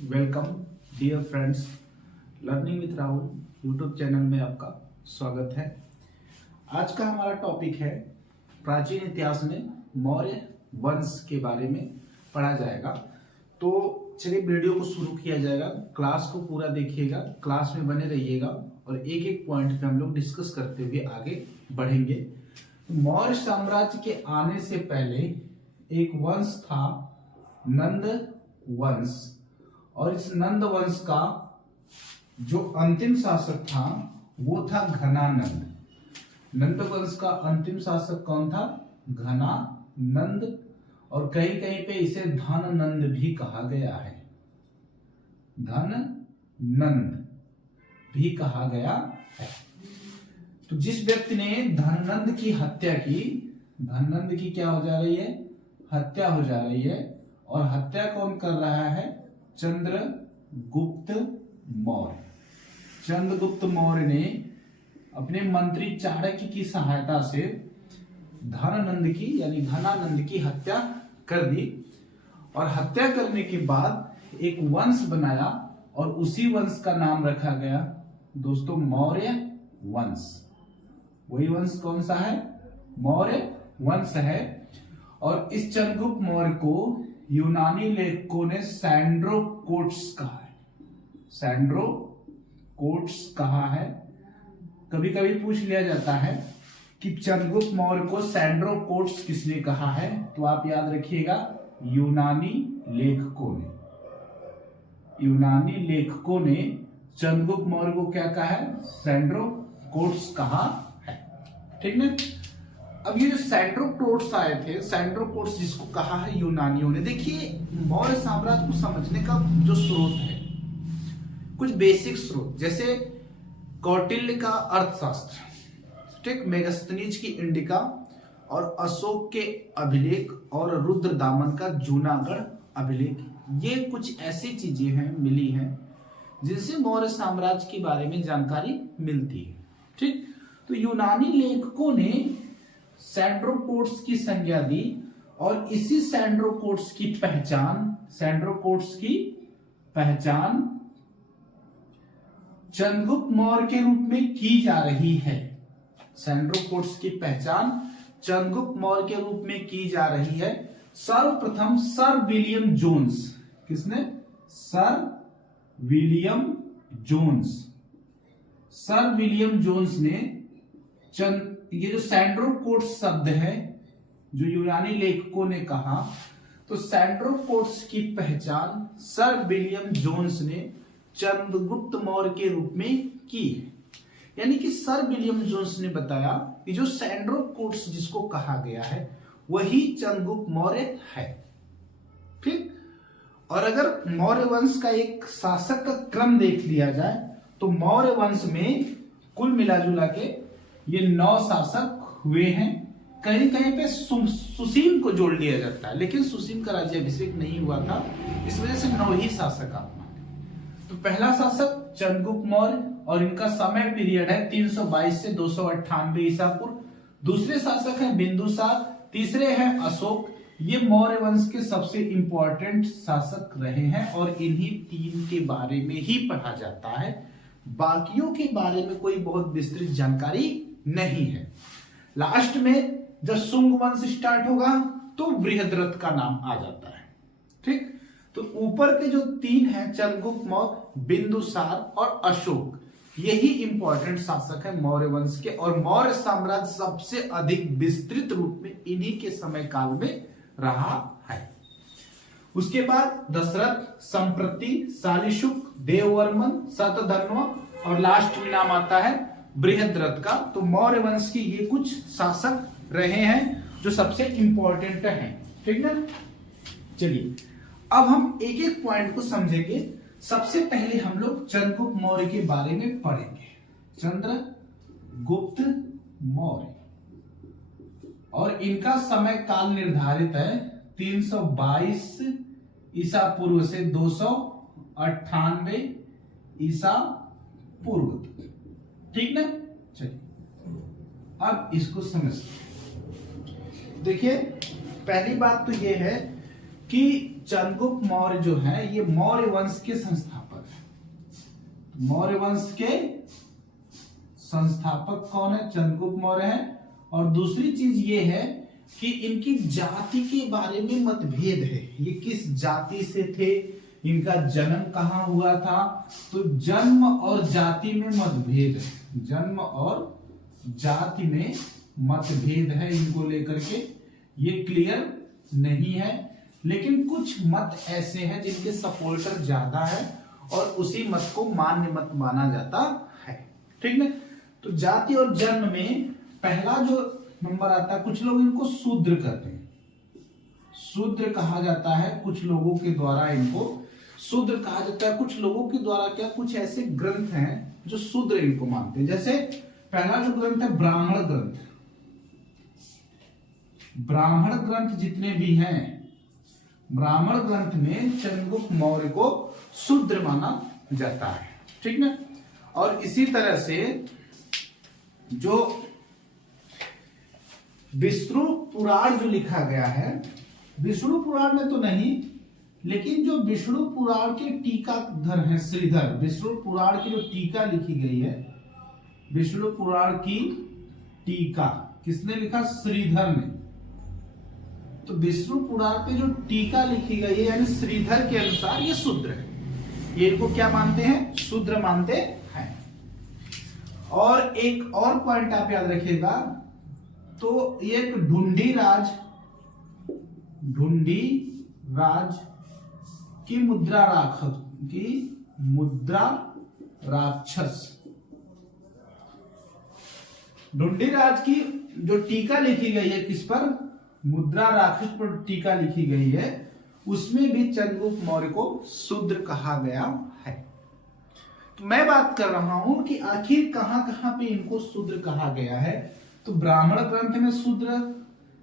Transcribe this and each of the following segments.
Welcome dear friends, learning with Rahul YouTube channel में आपका स्वागत है। आज का हमारा टॉपिक है प्राचीन इतिहास में मौर्य वंश के बारे में पढ़ा जाएगा। तो चलिए वीडियो को शुरू किया जाएगा। क्लास को पूरा देखिएगा, क्लास में बने रहिएगा और एक एक पॉइंट पे हम लोग डिस्कस करते हुए आगे बढ़ेंगे। मौर्य साम्राज्य के आने से पहले एक वंश था नंद वंश, और इस नंद वंश का जो अंतिम शासक था वो था घनानंद। नंद वंश का अंतिम शासक कौन था? घनानंद, और कहीं कहीं पे इसे धननंद भी कहा गया है। धननंद भी कहा गया है। तो जिस व्यक्ति ने धननंद की हत्या की, धननंद की क्या हो जा रही है? हत्या हो जा रही है। और हत्या कौन कर रहा है? चंद्रगुप्त मौर्य। चंद्रगुप्त मौर्य ने अपने मंत्री चाणक्य की सहायता से धननंद की यानी घनानंद की हत्या कर दी। और हत्या करने के बाद एक वंश बनाया और उसी वंश का नाम रखा गया दोस्तों मौर्य वंश। वही वंश कौन सा है? मौर्य वंश है। और इस चंद्रगुप्त मौर्य को यूनानी लेखकों ने सैंड्रोकोट्स कहा है। सैंड्रोकोट्स कहा है। कभी कभी पूछ लिया जाता है कि चंद्रगुप्त मौर्य को सैंड्रोकोट्स किसने कहा है, तो आप याद रखिएगा यूनानी लेखकों ने। यूनानी लेखकों ने चंद्रगुप्त मौर्य को क्या कहा है? सैंड्रोकोट्स कहा है। ठीक ना? अब ये जो सैंड्रोकोट्स आए थे, सैंड्रोकोट्स जिसको कहा है यूनानियों ने, देखिए मौर्य साम्राज्य को समझने का जो स्रोत है, कुछ बेसिक स्रोत, जैसे कौटिल्य का अर्थशास्त्र, ठीक, मेगस्थनीज की इंडिका और अशोक के अभिलेख और रुद्रदामन का जूनागढ़ अभिलेख, ये कुछ ऐसी चीजें हैं मिली हैं जिनसे मौर्य साम्राज्य के बारे में जानकारी मिलती है। ठीक, तो यूनानी लेखकों ने सैंड्रोकोट्स की संज्ञा दी और इसी सैंड्रोकोट्स की पहचान चंद्रगुप्त मौर्य के रूप में की जा रही है। सैंड्रोकोट्स की पहचान चंद्रगुप्त मौर्य के रूप में की जा रही है। सर्वप्रथम सर विलियम जोन्स, किसने? सर विलियम जोन्स ने ये जो सैंड्रोकोट्स शब्द है जो यूनानी लेखकों ने कहा, तो सैंड्रोकोट्स की पहचान सर विलियम जोन्स ने चंद्रगुप्त मौर्य के रूप में की है। यानी कि सर विलियम जोन्स ने बताया कि जो सैंड्रोकोट्स जिसको कहा गया है वही चंद्रगुप्त मौर्य है। ठीक, और अगर मौर्य वंश का एक शासक का क्रम देख लिया जाए तो मौर्य वंश में कुल मिलाजुला के ये 9 शासक हुए हैं। कहीं कहीं पे सुसीम को जोड़ लिया जाता है, लेकिन सुसीम का राज्याभिषेक नहीं हुआ था, इस वजह से 9 ही शासक आप माने। तो पहला शासक चंद्रगुप्त मौर्य और इनका समय पीरियड है 322 से 298 ईसा पूर्व। दूसरे शासक है बिंदुसार, तीसरे हैं अशोक। ये मौर्य वंश के सबसे इंपॉर्टेंट शासक रहे हैं और इन्हीं 3 के बारे में ही पढ़ा जाता है। बाकियों के बारे में कोई बहुत विस्तृत जानकारी नहीं है। लास्ट में जब शुंग वंश स्टार्ट होगा तो बृहद्रथ का नाम आ जाता है। ठीक, तो ऊपर के जो 3 हैं चंद्रगुप्त मौर्य, बिंदुसार और अशोक, यही इंपॉर्टेंट शासक है मौर्य वंश के। और मौर्य साम्राज्य सबसे अधिक विस्तृत रूप में इन्हीं के समय काल में रहा है। उसके बाद दशरथ, संप्रति, शालिशुक, देववर्मन, शतधन्व और लास्ट में नाम आता है बृहद्रथ का। तो मौर्य वंश की ये कुछ शासक रहे हैं जो सबसे इंपॉर्टेंट हैं। ठीक ना? चलिए अब हम एक एक पॉइंट को समझेंगे। सबसे पहले हम लोग चंद्रगुप्त मौर्य के बारे में पढ़ेंगे। चंद्रगुप्त मौर्य, और इनका समय काल निर्धारित है 322 ईसा पूर्व से 298 ईसा पूर्व तक। ठीक ना? चलिए अब इसको समझते हैं। देखिए पहली बात तो यह है कि चंद्रगुप्त मौर्य जो है ये मौर्य वंश के संस्थापक है। मौर्य वंश के संस्थापक कौन है? चंद्रगुप्त मौर्य है। और दूसरी चीज ये है कि इनकी जाति के बारे में मतभेद है। ये किस जाति से थे, इनका जन्म कहाँ हुआ था, तो जन्म और जाति में मतभेद है। जन्म और जाति में मतभेद है इनको लेकर के, ये क्लियर नहीं है। लेकिन कुछ मत ऐसे हैं जिनके सपोर्टर ज्यादा है और उसी मत को मान्य मत माना जाता है। ठीक ना? तो जाति और जन्म में पहला जो नंबर आता है, कुछ लोग इनको शूद्र कहते हैं, शूद्र कहा जाता है। कुछ लोगों के द्वारा इनको शूद्र कहा जाता है। कुछ लोगों के द्वारा क्या, कुछ ऐसे ग्रंथ हैं जो शूद्र इनको मानते हैं। जैसे पहला जो ग्रंथ है ब्राह्मण ग्रंथ। ब्राह्मण ग्रंथ जितने भी हैं, ब्राह्मण ग्रंथ में चंद्रगुप्त मौर्य को शूद्र माना जाता है। ठीक ना? और इसी तरह से जो विष्णु पुराण जो लिखा गया है, विष्णु पुराण में तो नहीं, लेकिन जो विष्णु पुराण के टीकाधर हैं श्रीधर, विष्णु पुराण की जो टीका लिखी गई है, विष्णु पुराण की टीका किसने लिखा? श्रीधर ने। तो विष्णु पुराण पे जो टीका लिखी गई है यानी श्रीधर के अनुसार ये शूद्र है। ये इनको क्या मानते हैं? शूद्र मानते हैं। और एक और पॉइंट आप याद रखिएगा, तो एक ढूंढी राज की मुद्रा राक्षस, ढूंढी राज की जो टीका लिखी गई है, किस पर? मुद्रा राक्षस पर टीका लिखी गई है, उसमें भी चंद्रगुप्त मौर्य को शूद्र कहा गया है। तो मैं बात कर रहा हूं कि आखिर कहां कहां पे इनको शूद्र कहा गया है। तो ब्राह्मण ग्रंथ में शूद्र,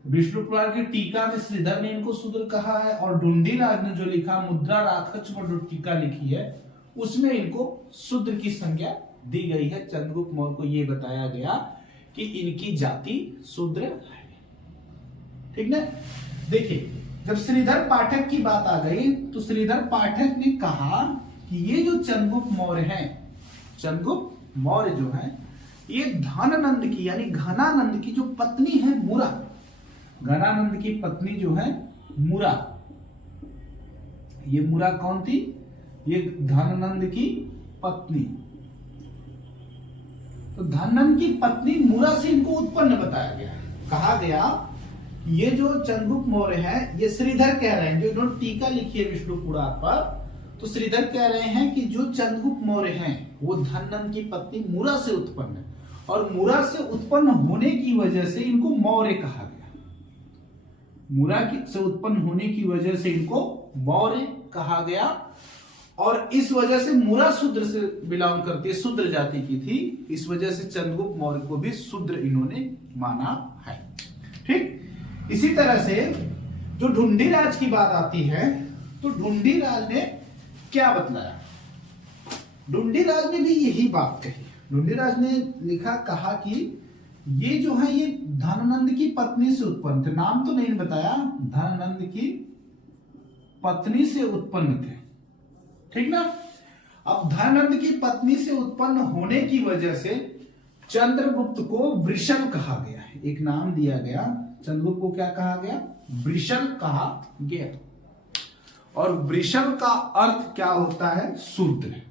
विष्णु पुराण की टीका में श्रीधर ने इनको शूद्र कहा है, और ढूंढी राज ने जो लिखा मुद्रा राक्षस पर जो टीका लिखी है उसमें इनको शूद्र की संज्ञा दी गई है। चंद्रगुप्त मौर्य को यह बताया गया कि इनकी जाति शूद्र है। ठीक ना? देखिए, जब श्रीधर पाठक की बात आ गई तो श्रीधर पाठक ने कहा कि ये जो चंद्रगुप्त मौर्य हैं, चंद्रगुप्त मौर्य जो है ये धनानंद की यानी घनानंद की जो पत्नी है मुरा, घनानंद की पत्नी जो है मुरा, ये मुरा कौन थी? ये धनानंद की पत्नी। तो धनानंद की पत्नी मुरा से इनको उत्पन्न बताया गया। कहा गया ये जो चंद्रगुप्त मौर्य है, ये श्रीधर कह रहे हैं, जो इन्होंने टीका लिखी है विष्णु पुराण पर, तो श्रीधर कह रहे हैं कि जो चंद्रगुप्त मौर्य हैं वो धनानंद की पत्नी मुरा से उत्पन्न है, और मुरा से उत्पन्न होने की वजह से इनको मौर्य कहा गया। मुरा से उत्पन्न होने की वजह से इनको मौर्य कहा गया, और इस वजह से मुरा शूद्र से बिलोंग करती है, शूद्र जाति की थी, इस वजह से चंद्रगुप्त मौर्य को भी शूद्र इन्होंने माना है। ठीक, इसी तरह से जो ढूंढी राज की बात आती है, तो ढूंढी राज ने क्या बतलाया? ढूंढी राज ने भी यही बात कही। ढूंढी राज ने लिखा, कहा कि ये जो है ये धनानंद की पत्नी से उत्पन्न थे। नाम तो नहीं बताया, धनानंद की पत्नी से उत्पन्न थे। ठीक ना? अब धनानंद की पत्नी से उत्पन्न होने की वजह से चंद्रगुप्त को वृषल कहा गया है। एक नाम दिया गया, चंद्रगुप्त को क्या कहा गया? वृषल कहा गया। और वृषल का अर्थ क्या होता है? शूद्र।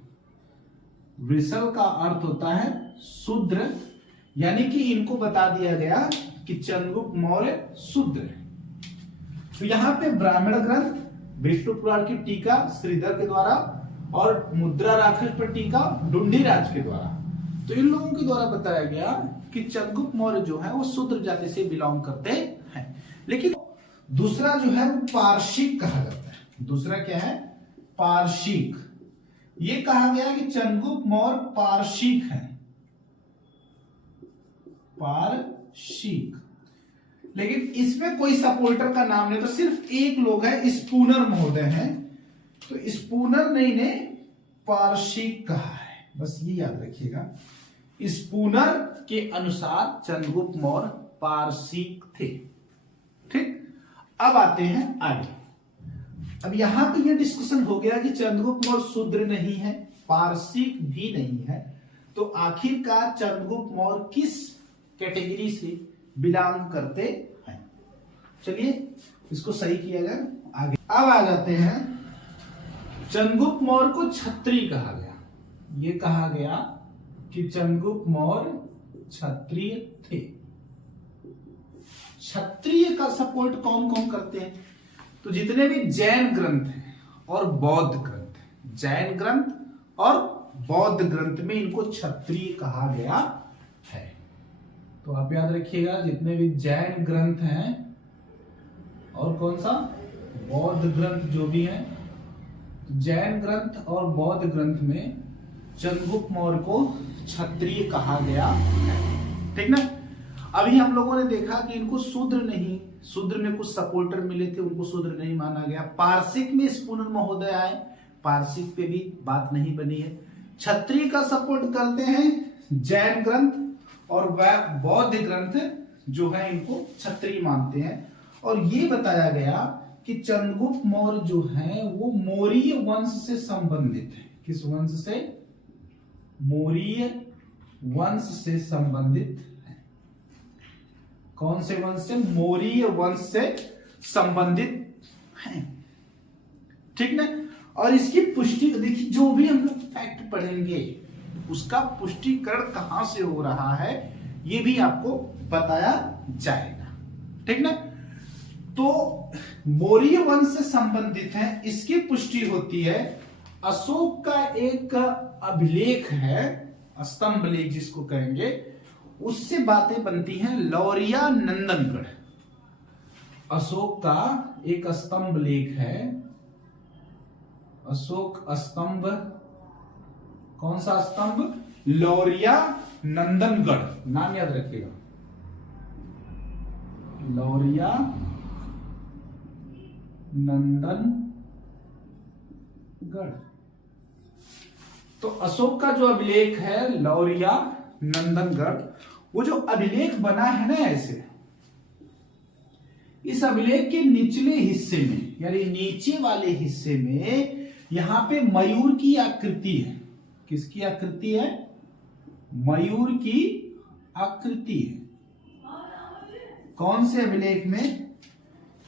वृषल का अर्थ होता है शूद्र, यानी कि इनको बता दिया गया कि चंद्रगुप्त मौर्य शूद्र है। तो यहां पे ब्राह्मण ग्रंथ, विष्णु पुराण की टीका श्रीधर के द्वारा, और मुद्रा राक्षस पर टीका ढूंढी राज के द्वारा, तो इन लोगों के द्वारा बताया गया कि चंद्रगुप्त मौर्य जो है वो शूद्र जाति से बिलोंग करते हैं। लेकिन दूसरा जो है वो पारशिक कहा जाता है। दूसरा क्या है? पारशिक। ये कहा गया कि चंद्रगुप्त मौर्य पारशिक है, पारशिक। लेकिन इसमें कोई सपोर्टर का नाम नहीं, तो सिर्फ एक लोग है, स्पूनर महोदय हैं। तो स्पूनर ने पारशिक कहा है, बस ये याद रखिएगा। स्पूनर के अनुसार चंद्रगुप्त मौर्य पारसिक थे। ठीक, अब आते हैं आगे। अब यहां पे ये डिस्कशन हो गया कि चंद्रगुप्त मौर्य शूद्र नहीं है, पारसिक भी नहीं है, तो आखिरकार चंद्रगुप्त मौर्य किस कैटेगरी से बिलोंग करते हैं। चलिए इसको सही किया जाए आगे। अब आ जाते हैं, चंद्रगुप्त मौर्य को क्षत्रिय कहा गया। ये कहा गया कि चंद्रगुप्त मौर्य क्षत्रिय थे। क्षत्रिय का सपोर्ट कौन कौन करते हैं? तो जितने भी जैन ग्रंथ हैं और बौद्ध ग्रंथ, जैन ग्रंथ और बौद्ध ग्रंथ में इनको क्षत्रिय कहा गया है। तो आप याद रखिएगा, जितने भी जैन ग्रंथ हैं और कौन सा बौद्ध ग्रंथ जो भी हैं, जैन ग्रंथ और बौद्ध ग्रंथ में चंद्रगुप्त मौर्य को क्षत्रिय कहा गया है। ठीक ना। अभी हम लोगों ने देखा कि इनको शूद्र नहीं, शूद्र में कुछ सपोर्टर मिले थे, उनको शूद्र नहीं माना गया। पारसिक में स्पूनन महोदय आए, पारसिक पे भी बात नहीं बनी है। क्षत्रिय का सपोर्ट करते हैं जैन ग्रंथ और बौद्ध ग्रंथ जो है इनको क्षत्रिय मानते हैं। और ये बताया गया कि चंद्रगुप्त मौर्य जो है वो मौर्य वंश से संबंधित है। किस वंश से? मौर्य वंश से संबंधित है। कौन से वंश से? मौर्य वंश से संबंधित है। ठीक ना। और इसकी पुष्टि देखिए, जो भी हम लोग फैक्ट पढ़ेंगे उसका पुष्टिकरण कहां से हो रहा है ये भी आपको बताया जाएगा। ठीक ना। तो मौर्य वंश से संबंधित है, इसकी पुष्टि होती है अशोक का एक अभिलेख है, स्तंभ लेख जिसको कहेंगे, उससे बातें बनती हैं। लौरिया नंदनगढ़ अशोक का एक स्तंभ लेख है, अशोक स्तंभ। कौन सा स्तंभ? लौरिया नंदनगढ़, नाम याद रखिएगा, लौरिया नंदनगढ़। तो अशोक का जो अभिलेख है लौरिया नंदनगढ़, वो जो अभिलेख बना है ना ऐसे, इस अभिलेख के निचले हिस्से में यानी नीचे वाले हिस्से में यहां पे मयूर की आकृति है। किसकी आकृति है? मयूर की आकृति है। कौन से अभिलेख में?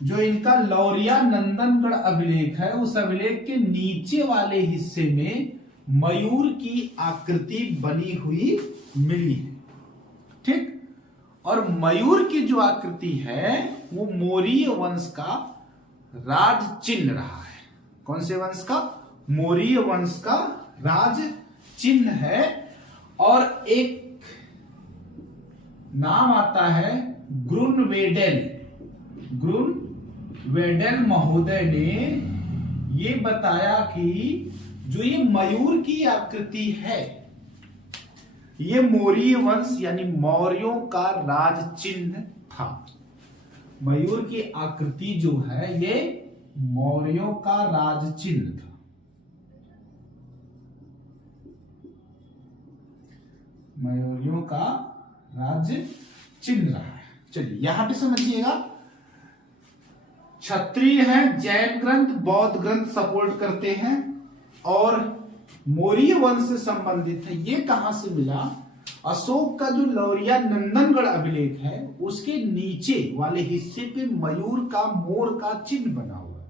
जो इनका लौरिया नंदनगढ़ अभिलेख है, उस अभिलेख के नीचे वाले हिस्से में मयूर की आकृति बनी हुई मिली है। ठीक। और मयूर की जो आकृति है वो मौर्य वंश का राज चिन्ह रहा है। कौन से वंश का? मौर्य वंश का राज चिन्ह है। और एक नाम आता है ग्रुनवेडेल। ग्रुनवेडेल महोदय ने ये बताया कि जो ये मयूर की आकृति है ये मौर्य वंश यानी मौर्यों का राज चिन्ह था। मयूर की आकृति जो है ये मौर्यों का राज चिन्ह था। मौर्यों का राज्य चिन्ह रहा है। चलिए यहां पे समझिएगा, क्षत्रिय हैं, जैन ग्रंथ बौद्ध ग्रंथ सपोर्ट करते हैं और मौर्य वंश से संबंधित है। ये कहां से मिला? अशोक का जो लौरिया नंदनगढ़ अभिलेख है उसके नीचे वाले हिस्से पे मयूर का, मोर का चिन्ह बना हुआ है।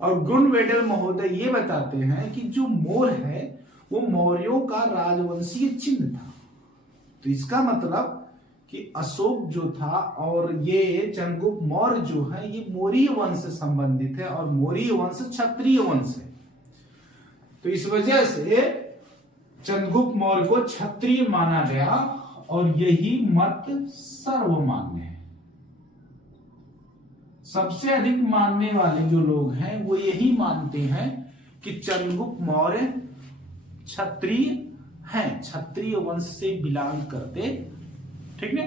और ग्रुनवेडेल महोदय ये बताते हैं कि जो मोर है वो मौर्यों का राजवंशीय चिन्ह था। तो इसका मतलब कि अशोक जो था और ये चंद्रगुप्त मौर्य जो है ये मौर्य वंश से संबंधित है और मौर्य वंश क्षत्रिय वंश है। तो इस वजह से चंद्रगुप्त मौर्य को क्षत्रिय माना गया और यही मत सर्वमान्य है। सबसे अधिक मानने वाले जो लोग हैं वो यही मानते हैं कि चंद्रगुप्त मौर्य क्षत्रिय हैं, क्षत्रिय वंश से बिलोंग करते। ठीक है।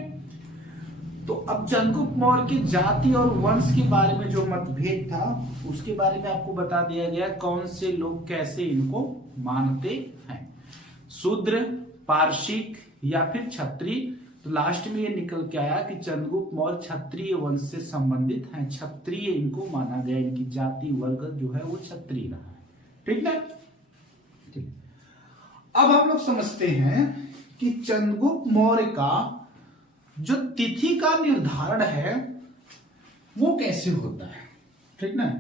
तो अब चंद्रगुप्त मौर्य की जाति और वंश के बारे में जो मतभेद था उसके बारे में आपको बता दिया गया, कौन से लोग कैसे इनको मानते हैं, शूद्र, पारसिक या फिर क्षत्रिय। तो तो लास्ट में ये निकल के आया कि चंद्रगुप्त मौर्य क्षत्रिय वंश से संबंधित हैं, क्षत्रिय इनको माना गया, इनकी जाति वर्ग जो है वो क्षत्रिय रहा है। ठीक ना। ठीक। अब हम लोग समझते हैं कि चंद्रगुप्त मौर्य का जो तिथि का निर्धारण है वो कैसे होता है। ठीक ना।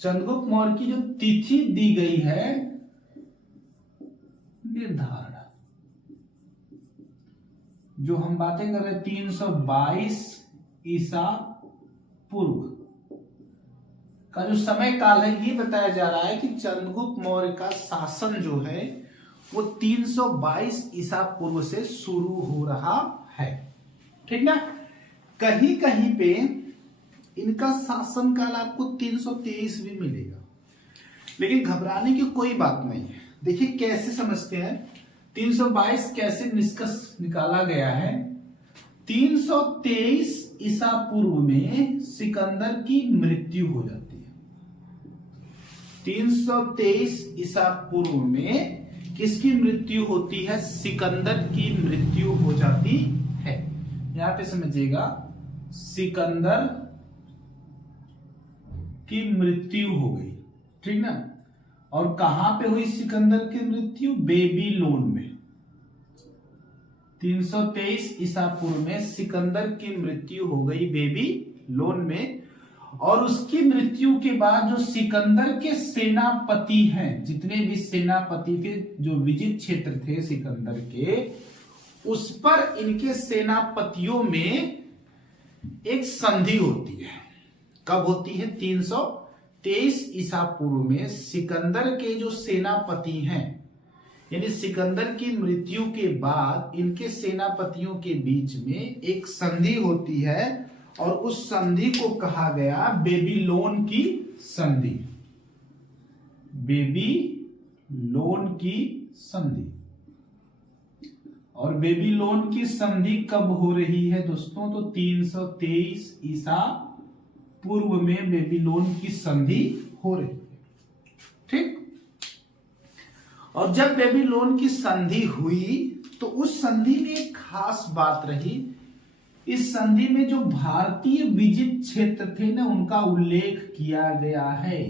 चंद्रगुप्त मौर्य की जो तिथि दी गई है निर्धारण, जो हम बातें कर रहे हैं 322 ईसा पूर्व का जो समय काल है, ये बताया जा रहा है कि चंद्रगुप्त मौर्य का शासन जो है वो 322 ईसा पूर्व से शुरू हो रहा है। ठीक ना। कहीं कहीं पे इनका शासन काल आपको 323 भी मिलेगा, लेकिन घबराने की कोई बात नहीं है। देखिए कैसे समझते हैं, 322 कैसे निष्कर्ष निकाला गया है। 323 ईसा पूर्व में सिकंदर की मृत्यु हो जाती है। 323 ईसा पूर्व में किसकी मृत्यु होती है? सिकंदर की मृत्यु हो जाती है। यहां पे समझिएगा, सिकंदर की मृत्यु हो गई। ठीक ना। और कहां पे हुई सिकंदर की मृत्यु? बेबीलोन में। 323 ईसा पूर्व में सिकंदर की मृत्यु हो गई बेबीलोन में। और उसकी मृत्यु के बाद जो सिकंदर के सेनापति हैं, जितने भी सेनापति थे, जो विजित क्षेत्र थे सिकंदर के, उस पर इनके सेनापतियों में एक संधि होती है। कब होती है? 323 ईसा पूर्व में सिकंदर के जो सेनापति हैं, यानी सिकंदर की मृत्यु के बाद इनके सेनापतियों के बीच में एक संधि होती है, और उस संधि को कहा गया बेबीलोन की संधि। बेबीलोन की संधि। और बेबीलोन की संधि कब हो रही है दोस्तों? तो 323 ईसा पूर्व में बेबीलोन की संधि हो रही है। ठीक। और जब बेबीलोन की संधि हुई तो उस संधि में एक खास बात रही। इस संधि में जो भारतीय विजित क्षेत्र थे ना, उनका उल्लेख किया गया है।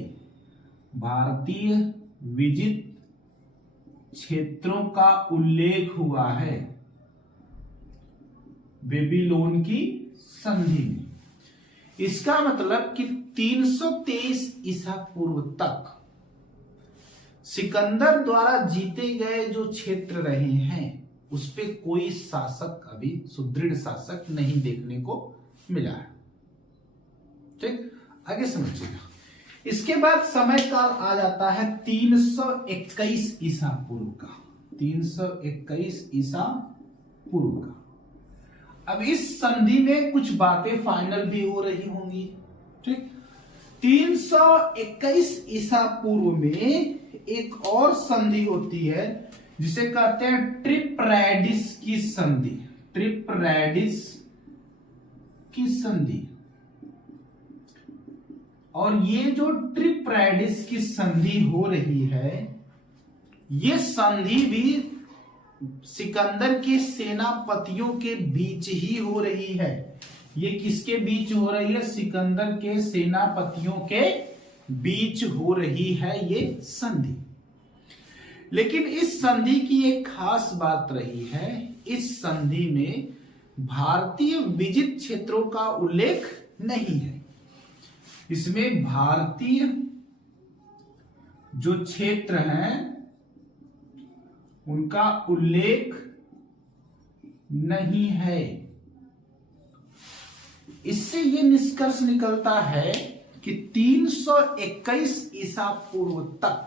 भारतीय विजित क्षेत्रों का उल्लेख हुआ है बेबीलोन की संधि में। इसका मतलब कि 323 ईसा पूर्व तक सिकंदर द्वारा जीते गए जो क्षेत्र रहे हैं, उस पे कोई शासक, अभी सुदृढ़ शासक नहीं देखने को मिला है। ठीक। आगे समझिएगा। इसके बाद समय काल आ जाता है 321 ईसा पूर्व का। 321 ईसा पूर्व का। अब इस संधि में कुछ बातें फाइनल भी हो रही होंगी। ठीक। 321 ईसा पूर्व में एक और संधि होती है जिसे कहते हैं ट्रिपरैडिस की संधि। ट्रिपरैडिस की संधि। और ये जो ट्रिपरैडिस की संधि हो रही है, ये संधि भी सिकंदर के सेनापतियों के बीच ही हो रही है। ये किसके बीच हो रही है? सिकंदर के सेनापतियों के बीच हो रही है ये संधि। लेकिन इस संधि की एक खास बात रही है, इस संधि में भारतीय विजित क्षेत्रों का उल्लेख नहीं है। इसमें भारतीय जो क्षेत्र हैं उनका उल्लेख नहीं है। इससे यह निष्कर्ष निकलता है कि 321 ईसा पूर्व तक,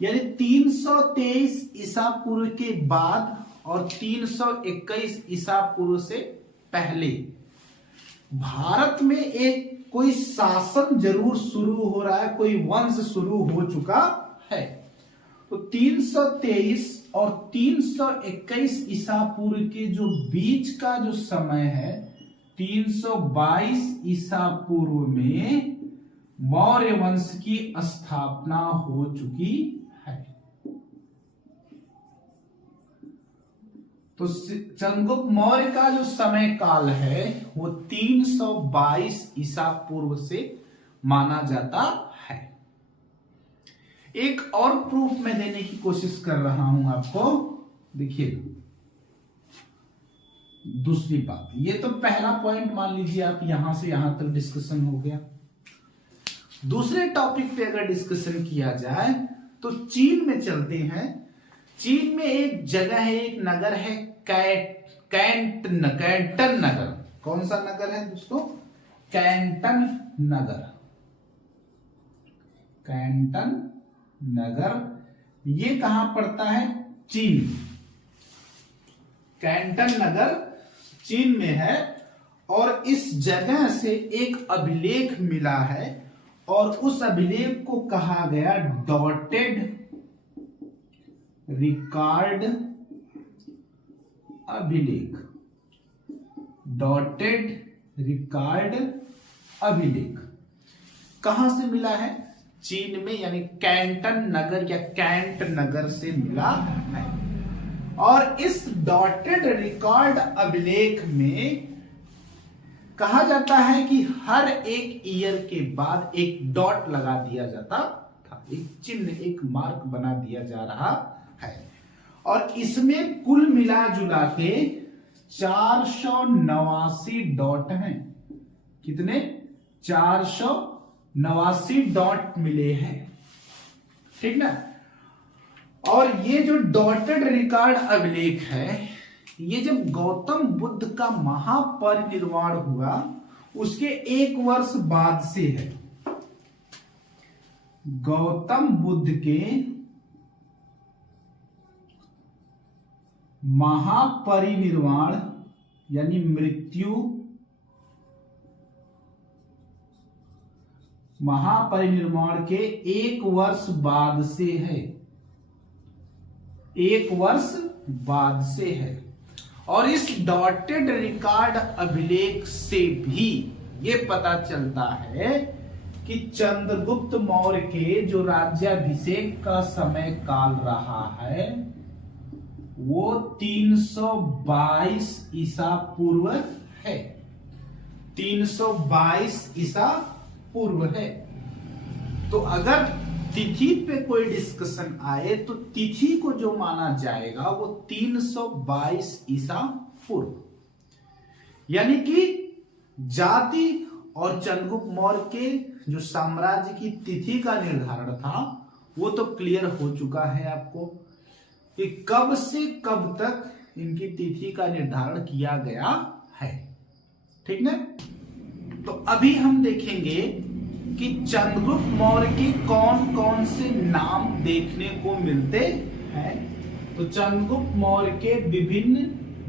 यानी 323 ईसा पूर्व के बाद और 321 ईसा पूर्व से पहले भारत में एक कोई शासन जरूर शुरू हो रहा है, कोई वंश शुरू हो चुका है। तो 323 और 321 ईसा पूर्व के जो बीच का जो समय है, 322 ईसा पूर्व में मौर्य वंश की स्थापना हो चुकी है। तो चंद्रगुप्त मौर्य का जो समय काल है वो 322 ईसा पूर्व से माना जाता है। एक और प्रूफ मैं देने की कोशिश कर रहा हूं आपको, देखिए दूसरी बात, ये तो पहला पॉइंट मान लीजिए आप, यहां से यहां तक डिस्कशन हो गया। दूसरे टॉपिक पे अगर डिस्कशन किया जाए तो चीन में चलते हैं। चीन में एक जगह है, एक नगर है कैंटन नगर। कौन सा नगर है दोस्तों? कैंटन नगर। कैंटन नगर ये कहां पड़ता है? चीन। कैंटन नगर चीन में है और इस जगह से एक अभिलेख मिला है और उस अभिलेख को कहा गया डॉटेड रिकॉर्ड अभिलेख। डॉटेड रिकॉर्ड अभिलेख कहां से मिला है? चीन में, यानी कैंटन नगर या कैंट नगर से मिला है। और इस डॉटेड रिकॉर्ड अभिलेख में कहा जाता है कि हर एक ईयर के बाद एक डॉट लगा दिया जाता था, एक चिन्ह, एक मार्क बना दिया जा रहा है। और इसमें कुल मिला जुला के 489 डॉट हैं। कितने? 489 डॉट मिले हैं, ठीक ना। और ये जो डॉटेड रिकॉर्ड अभिलेख है, ये जब गौतम बुद्ध का महापरिनिर्वाण हुआ उसके 1 वर्ष बाद से है। गौतम बुद्ध के महापरिनिर्वाण यानी मृत्यु, महापरिनिर्वाण के 1 वर्ष बाद से है। 1 वर्ष बाद से है। और इस डॉटेड रिकॉर्ड अभिलेख से भी ये पता चलता है कि चंद्रगुप्त मौर्य के जो राज्याभिषेक का समय काल रहा है वो 322 ईसा पूर्व है। 322 ईसा पूर्व है। तो अगर तिथि पे कोई डिस्कशन आए तो तिथि को जो माना जाएगा वो 322 ईसा पूर्व, यानी कि जाति और चंद्रगुप्त मौर्य के जो साम्राज्य की तिथि का निर्धारण था वो तो क्लियर हो चुका है आपको कि कब से कब तक इनकी तिथि का निर्धारण किया गया है, ठीक ना। तो अभी हम देखेंगे कि चंद्रगुप्त मौर्य के कौन कौन से नाम देखने को मिलते हैं। तो चंद्रगुप्त मौर्य के विभिन्न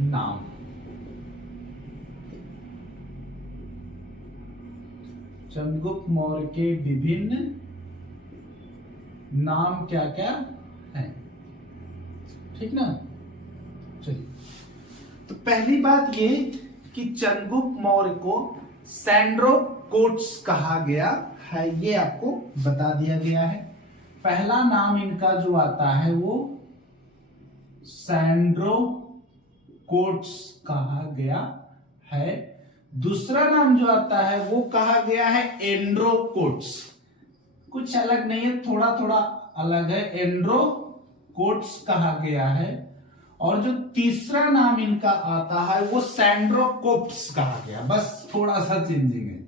नाम। चंद्रगुप्त मौर्य के विभिन्न नाम क्या क्या हैं, ठीक ना। चलिए, तो पहली बात ये कि चंद्रगुप्त मौर्य को सैंड्रोकोट्स कहा गया है, ये आपको बता दिया गया है। पहला नाम इनका जो आता है वो सैंड्रोकोट्स कहा गया है। दूसरा नाम जो आता है वो कहा गया है एंड्रोकोट्स। कुछ अलग नहीं है, थोड़ा थोड़ा अलग है। एंड्रोकोट्स कहा गया है। और जो तीसरा नाम इनका आता है वो सैंड्रोकोप्स कहा गया, बस थोड़ा सा चेंजिंग है।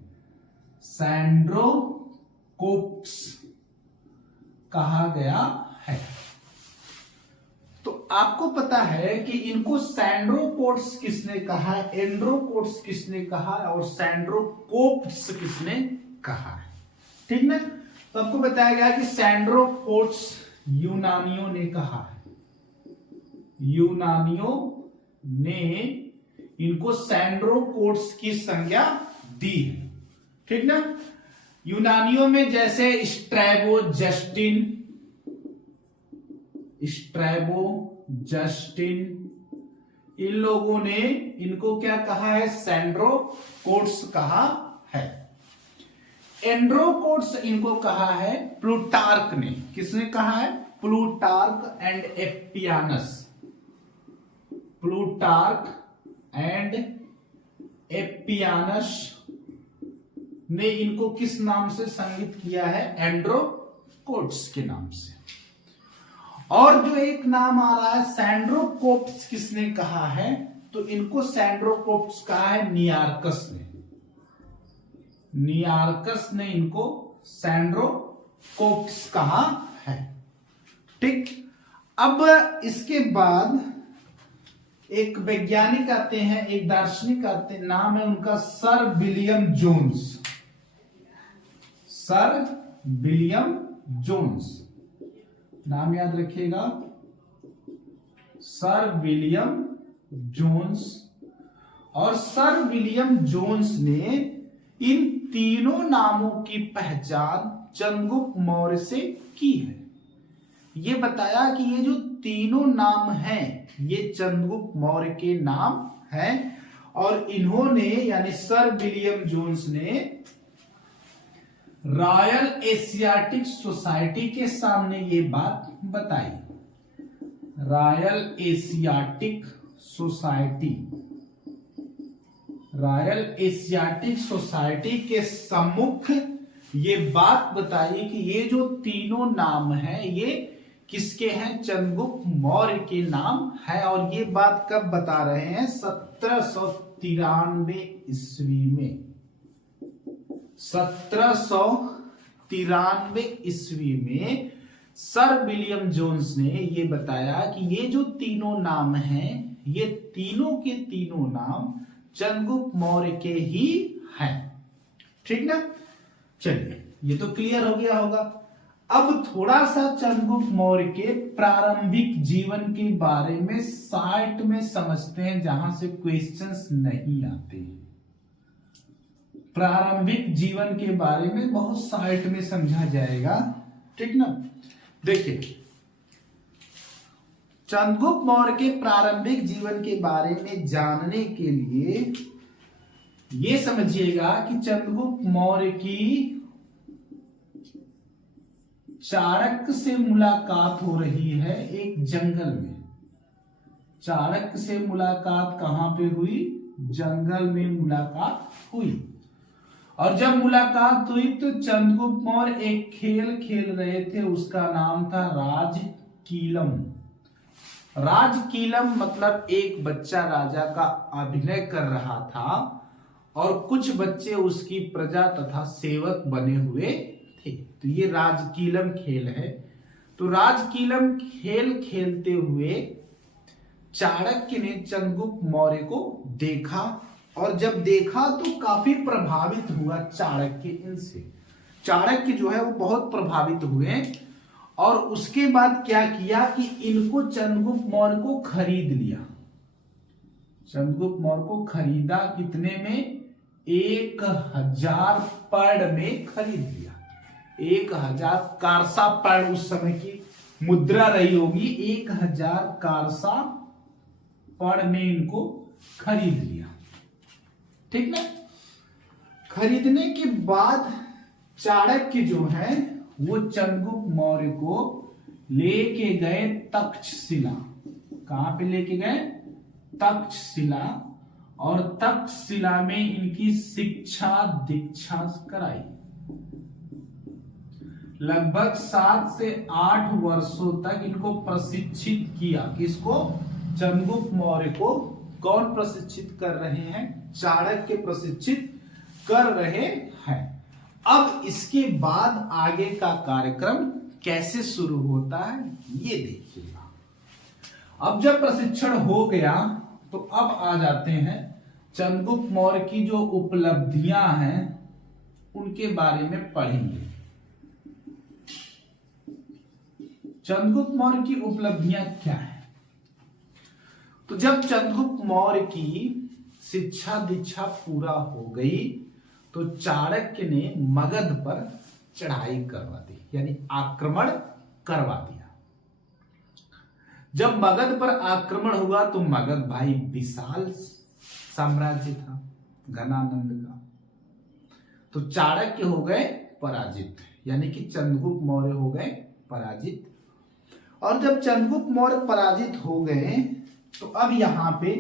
सैंड्रोकोप्स कहा गया है। तो आपको पता है कि इनको सैंड्रोकोट्स किसने कहा है, एंड्रोकोट्स किसने कहा है और सैंड्रोकोप्स किसने कहा है, ठीक ना। तो आपको बताया गया कि सैंड्रोकोट्स यूनानियों ने कहा है। यूनानियों ने इनको सैंड्रोकोट्स की संज्ञा दी है, ठीक ना। यूनानियों में जैसे स्ट्रैबो जस्टिन, इन लोगों ने इनको क्या कहा है, सैंड्रोकोट्स कहा है। एंड्रोकोट्स इनको कहा है प्लूटार्क ने। किसने कहा है? Plutarch and Appianus. Plutarch and Appianus ने इनको किस नाम से संगित किया है? एंड्रोकोट्स के नाम से। और जो एक नाम आ रहा है सैंड्रोकोप्स, किसने कहा है? तो इनको सैंड्रोकोप्स कहा है नियार्कस ने। नियार्कस ने इनको सैंड्रोकोप्स कहा है। ठीक। अब इसके बाद एक वैज्ञानिक आते हैं, एक दार्शनिक आते हैं, नाम है उनका sir William Jones. Sir William Jones, नाम याद रखिएगा, सर विलियम जोन्स। और सर विलियम जोन्स ने इन तीनों नामों की पहचान चंद्रगुप्त मौर्य से की है। ये बताया कि ये जो तीनों नाम हैं ये चंद्रगुप्त मौर्य के नाम हैं, और इन्होंने यानी सर विलियम जोन्स ने रॉयल एशियाटिक सोसाइटी के सामने ये बात बताई। Royal Asiatic society, royal Asiatic society के सम्मुख ये बात बताई कि ये जो तीनों नाम हैं ये किसके हैं? चंद्रगुप्त मौर्य के नाम है। और ये बात कब बता रहे हैं? 1793 ईस्वी में। 1793 ईस्वी में सर विलियम जोन्स ने ये बताया कि ये जो तीनों नाम हैं ये तीनों के तीनों नाम चंद्रगुप्त मौर्य के ही हैं। ठीक ना? चलिए, ये तो क्लियर हो गया होगा। अब थोड़ा सा चंद्रगुप्त मौर्य के प्रारंभिक जीवन के बारे में साइट में समझते हैं, जहां से क्वेश्चंस नहीं आते हैं। प्रारंभिक जीवन के बारे में बहुत साइट में समझा जाएगा। ठीक ना? देखिए, चंद्रगुप्त मौर्य के प्रारंभिक जीवन के बारे में जानने के लिए ये समझिएगा कि चंद्रगुप्त मौर्य की चाणक्य से मुलाकात हो रही है एक जंगल में। चाणक्य से मुलाकात कहां पे हुई? जंगल में मुलाकात हुई। और जब मुलाकात हुई तो चंद्रगुप्त मौर्य एक खेल खेल रहे थे, उसका नाम था राजकीलम। राजकीलम मतलब एक बच्चा राजा का अभिनय कर रहा था और कुछ बच्चे उसकी प्रजा तथा सेवक बने हुए थे। तो ये राजकीलम खेल है। तो राजकीलम खेल खेलते हुए चाणक्य ने चंद्रगुप्त मौर्य को देखा, और जब देखा तो काफी प्रभावित हुआ चाणक्य इनसे। चाणक्य जो है वो बहुत प्रभावित हुए, और उसके बाद क्या किया कि इनको चंद्रगुप्त मौर्य को खरीद लिया। चंद्रगुप्त मौर्य को खरीदा, कितने में? 1000 पर्ण में खरीद लिया। 1000 कारसा पर्ण उस समय की मुद्रा रही होगी। 1000 कारसा पर्ण में इनको खरीद लिया। ठीक ना? खरीदने के बाद चाणक्य जो है वो चंद्रगुप्त मौर्य को लेके गए तक्षशिला। कहां पे लेके गए? तक्षशिला। और तक्षशिला में इनकी शिक्षा दीक्षा कराई। लगभग 7 से 8 वर्षों तक इनको प्रशिक्षित किया। किसको? चंद्रगुप्त मौर्य को। कौन प्रशिक्षित कर रहे हैं? चाणक्य प्रशिक्षित कर रहे हैं। अब इसके बाद आगे का कार्यक्रम कैसे शुरू होता है ये देखिएगा। अब जब प्रशिक्षण हो गया तो अब आ जाते हैं चंद्रगुप्त मौर्य की जो उपलब्धियां हैं उनके बारे में पढ़ेंगे। चंद्रगुप्त मौर्य की उपलब्धियां क्या है? तो जब चंद्रगुप्त मौर्य की शिक्षा दीक्षा पूरा हो गई तो चाणक्य ने मगध पर चढ़ाई करवा दी, यानी आक्रमण करवा दिया। जब मगध पर आक्रमण हुआ तो मगध भाई विशाल साम्राज्य था घनानंद का। तो चाणक्य हो गए पराजित, यानी कि चंद्रगुप्त मौर्य हो गए पराजित। और जब चंद्रगुप्त मौर्य पराजित हो गए तो अब यहां पे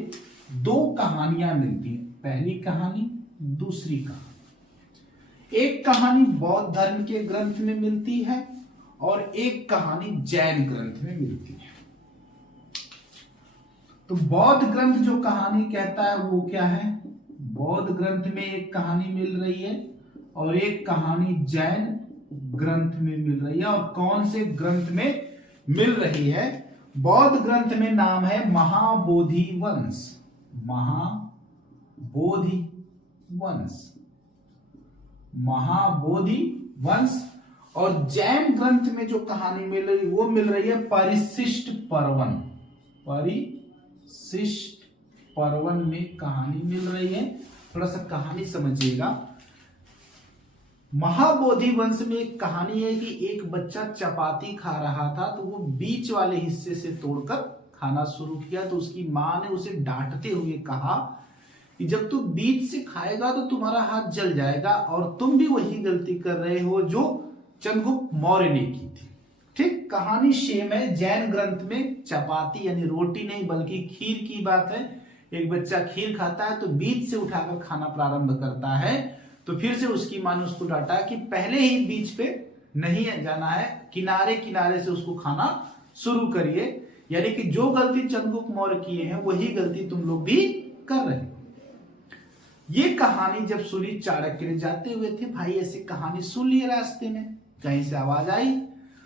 दो कहानियां मिलती हैं, पहली कहानी, दूसरी कहानी। एक कहानी बौद्ध धर्म के ग्रंथ में मिलती है और एक कहानी जैन ग्रंथ में मिलती है। तो बौद्ध ग्रंथ जो कहानी कहता है वो क्या है, बौद्ध ग्रंथ में एक कहानी मिल रही है और एक कहानी जैन ग्रंथ में मिल रही है। और कौन से ग्रंथ में मिल रही है? बौद्ध ग्रंथ में नाम है महाबोधि वंश, महाबोधि वंश, महाबोधि वंश। और जैन ग्रंथ में जो कहानी मिल रही वो मिल रही है परिशिष्ट पर्वन, परिशिष्ट पर्वन में कहानी मिल रही है। थोड़ा सा कहानी समझिएगा। महाबोधि वंश में एक कहानी है कि एक बच्चा चपाती खा रहा था तो वो बीच वाले हिस्से से तोड़कर खाना शुरू किया। तो उसकी मां ने उसे डांटते हुए कहा कि जब तू बीच से खाएगा तो तुम्हारा हाथ जल जाएगा और तुम भी वही गलती कर रहे हो जो चंद्रगुप्त मौर्य ने की थी। ठीक कहानी सेम है। जैन ग्रंथ में चपाती यानी रोटी नहीं बल्कि खीर की बात है। एक बच्चा खीर खाता है तो बीच से उठाकर खाना प्रारंभ करता है। तो फिर से उसकी मां ने उसको डांटा कि पहले ही बीच पे नहीं जाना है, किनारे किनारे से उसको खाना शुरू करिए। यानी कि जो गलती चंद्रगुप्त मौर्य किए हैं वही गलती तुम लोग भी कर रहे हो। ये कहानी जब सुनी चाणक्य ने, जाते हुए थे भाई ऐसी कहानी सुन लिए रास्ते में, कहीं से आवाज आई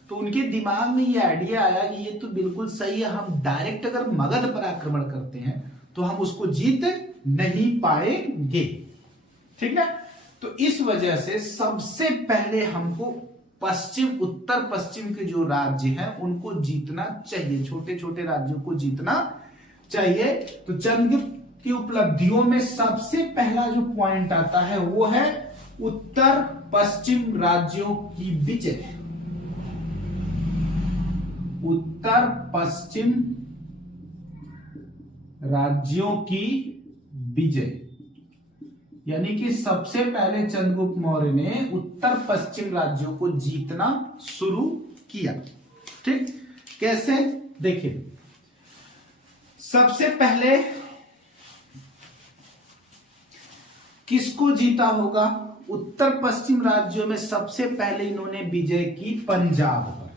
तो उनके दिमाग में ये आइडिया आया कि ये तो बिल्कुल सही है, हम डायरेक्ट अगर मगध पर आक्रमण करते हैं तो हम उसको जीत नहीं पाएंगे। ठीक है, तो इस वजह से सबसे पहले हमको पश्चिम, उत्तर पश्चिम के जो राज्य हैं उनको जीतना चाहिए, छोटे छोटे राज्यों को जीतना चाहिए। तो चंद्रगुप्त की उपलब्धियों में सबसे पहला जो पॉइंट आता है वो है उत्तर पश्चिम राज्यों की विजय। उत्तर पश्चिम राज्यों की विजय, यानी कि सबसे पहले चंद्रगुप्त मौर्य ने उत्तर पश्चिम राज्यों को जीतना शुरू किया। ठीक, कैसे? देखिए, सबसे पहले किसको जीता होगा? उत्तर पश्चिम राज्यों में सबसे पहले इन्होंने विजय की पंजाब पर।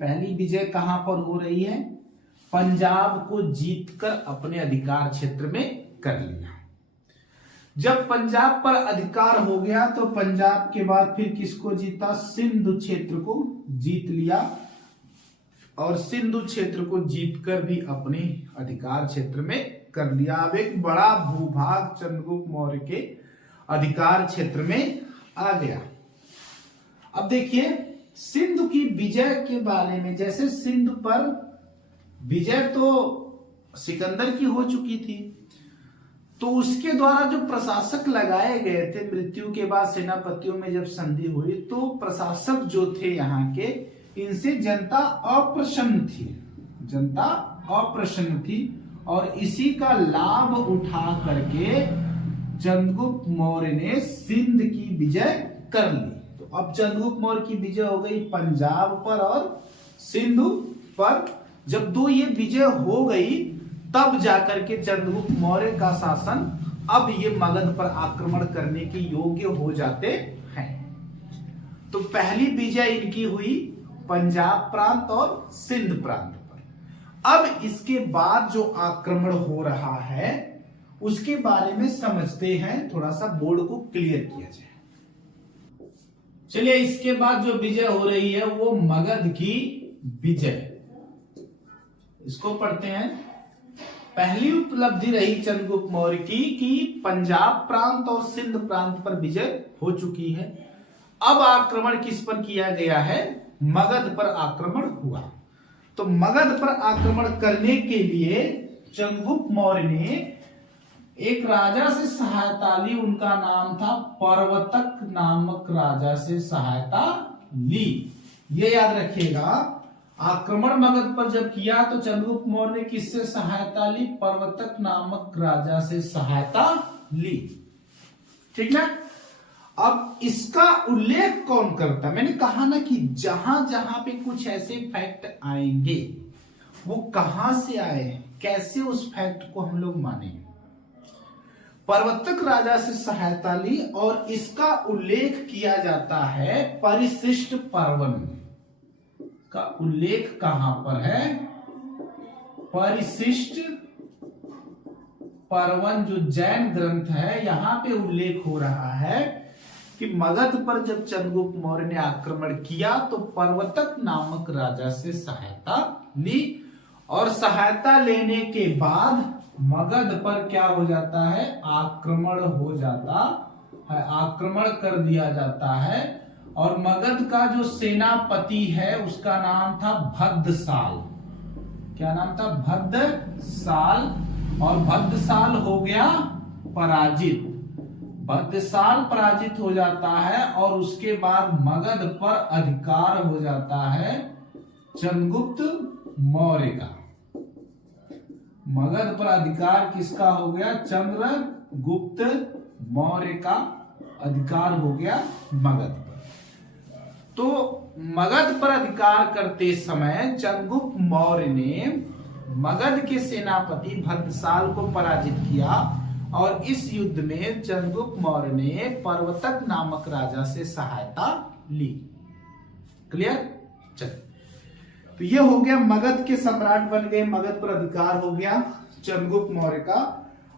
पहली विजय कहां पर हो रही है? पंजाब को जीतकर अपने अधिकार क्षेत्र में कर लिया। जब पंजाब पर अधिकार हो गया तो पंजाब के बाद फिर किसको जीता? सिंधु क्षेत्र को जीत लिया और सिंधु क्षेत्र को जीतकर भी अपने अधिकार क्षेत्र में कर लिया। अब एक बड़ा भूभाग चंद्रगुप्त मौर्य के अधिकार क्षेत्र में आ गया। अब देखिए सिंधु की विजय के बारे में, जैसे सिंधु पर विजय तो सिकंदर की हो चुकी थी, तो उसके द्वारा जो प्रशासक लगाए गए थे, मृत्यु के बाद सेनापतियों में जब संधि हुई तो प्रशासक जो थे यहाँ के, इनसे जनता अप्रसन्न थी, जनता अप्रसन्न थी और इसी का लाभ उठा करके चंद्रगुप्त मौर्य ने सिंध की विजय कर ली। तो अब चंद्रगुप्त मौर्य की विजय हो गई पंजाब पर और सिंधु पर। जब दो ये विजय हो गई तब जाकर के चंद्रगुप्त मौर्य का शासन अब ये मगध पर आक्रमण करने के योग्य हो जाते हैं। तो पहली विजय इनकी हुई पंजाब प्रांत और सिंध प्रांत पर। अब इसके बाद जो आक्रमण हो रहा है उसके बारे में समझते हैं, थोड़ा सा बोर्ड को क्लियर किया जाए। चलिए, इसके बाद जो विजय हो रही है वो मगध की विजय, इसको पढ़ते हैं। पहली उपलब्धि रही चंद्रगुप्त मौर्य की कि पंजाब प्रांत और सिंध प्रांत पर विजय हो चुकी है। अब आक्रमण किस पर किया गया है? मगध पर आक्रमण हुआ। तो मगध पर आक्रमण करने के लिए चंद्रगुप्त मौर्य ने एक राजा से सहायता ली, उनका नाम था पर्वतक नामक राजा से सहायता ली। ये याद रखिएगा, आक्रमण मगध पर जब किया तो चंद्रगुप्त मौर्य ने किससे सहायता ली? पर्वतक नामक राजा से सहायता ली। ठीक ना? अब इसका उल्लेख कौन करता? मैंने कहा ना कि जहां जहां पे कुछ ऐसे फैक्ट आएंगे वो कहां से आए, कैसे उस फैक्ट को हम लोग माने। प्रवर्तक राजा से सहायता ली और इसका उल्लेख किया जाता है परिशिष्ट पर्वन का। उल्लेख कहां पर है, परिशिष्ट पर्वन जो जैन ग्रंथ है यहां पे उल्लेख हो रहा है कि मगध पर जब चंद्रगुप्त मौर्य ने आक्रमण किया तो प्रवर्तक नामक राजा से सहायता ली और सहायता लेने के बाद मगध पर क्या हो जाता है, आक्रमण हो जाता है, आक्रमण कर दिया जाता है। और मगध का जो सेनापति है उसका नाम था भद्दसाल। क्या नाम था, भद्दसाल। और भद्दसाल हो गया पराजित, भद्दसाल पराजित हो जाता है और उसके बाद मगध पर अधिकार हो जाता है चंद्रगुप्त मौर्य का। मगध पर अधिकार किसका हो गया, चंद्रगुप्त मौर्य का अधिकार हो गया मगध पर। तो मगध पर अधिकार करते समय चंद्रगुप्त मौर्य ने मगध के सेनापति भद्दसाल को पराजित किया और इस युद्ध में चंद्रगुप्त मौर्य ने प्रवर्तक नामक राजा से सहायता ली। क्लियर, चल। तो ये हो गया, मगध के सम्राट बन गए, मगध पर अधिकार हो गया चंद्रगुप्त मौर्य का।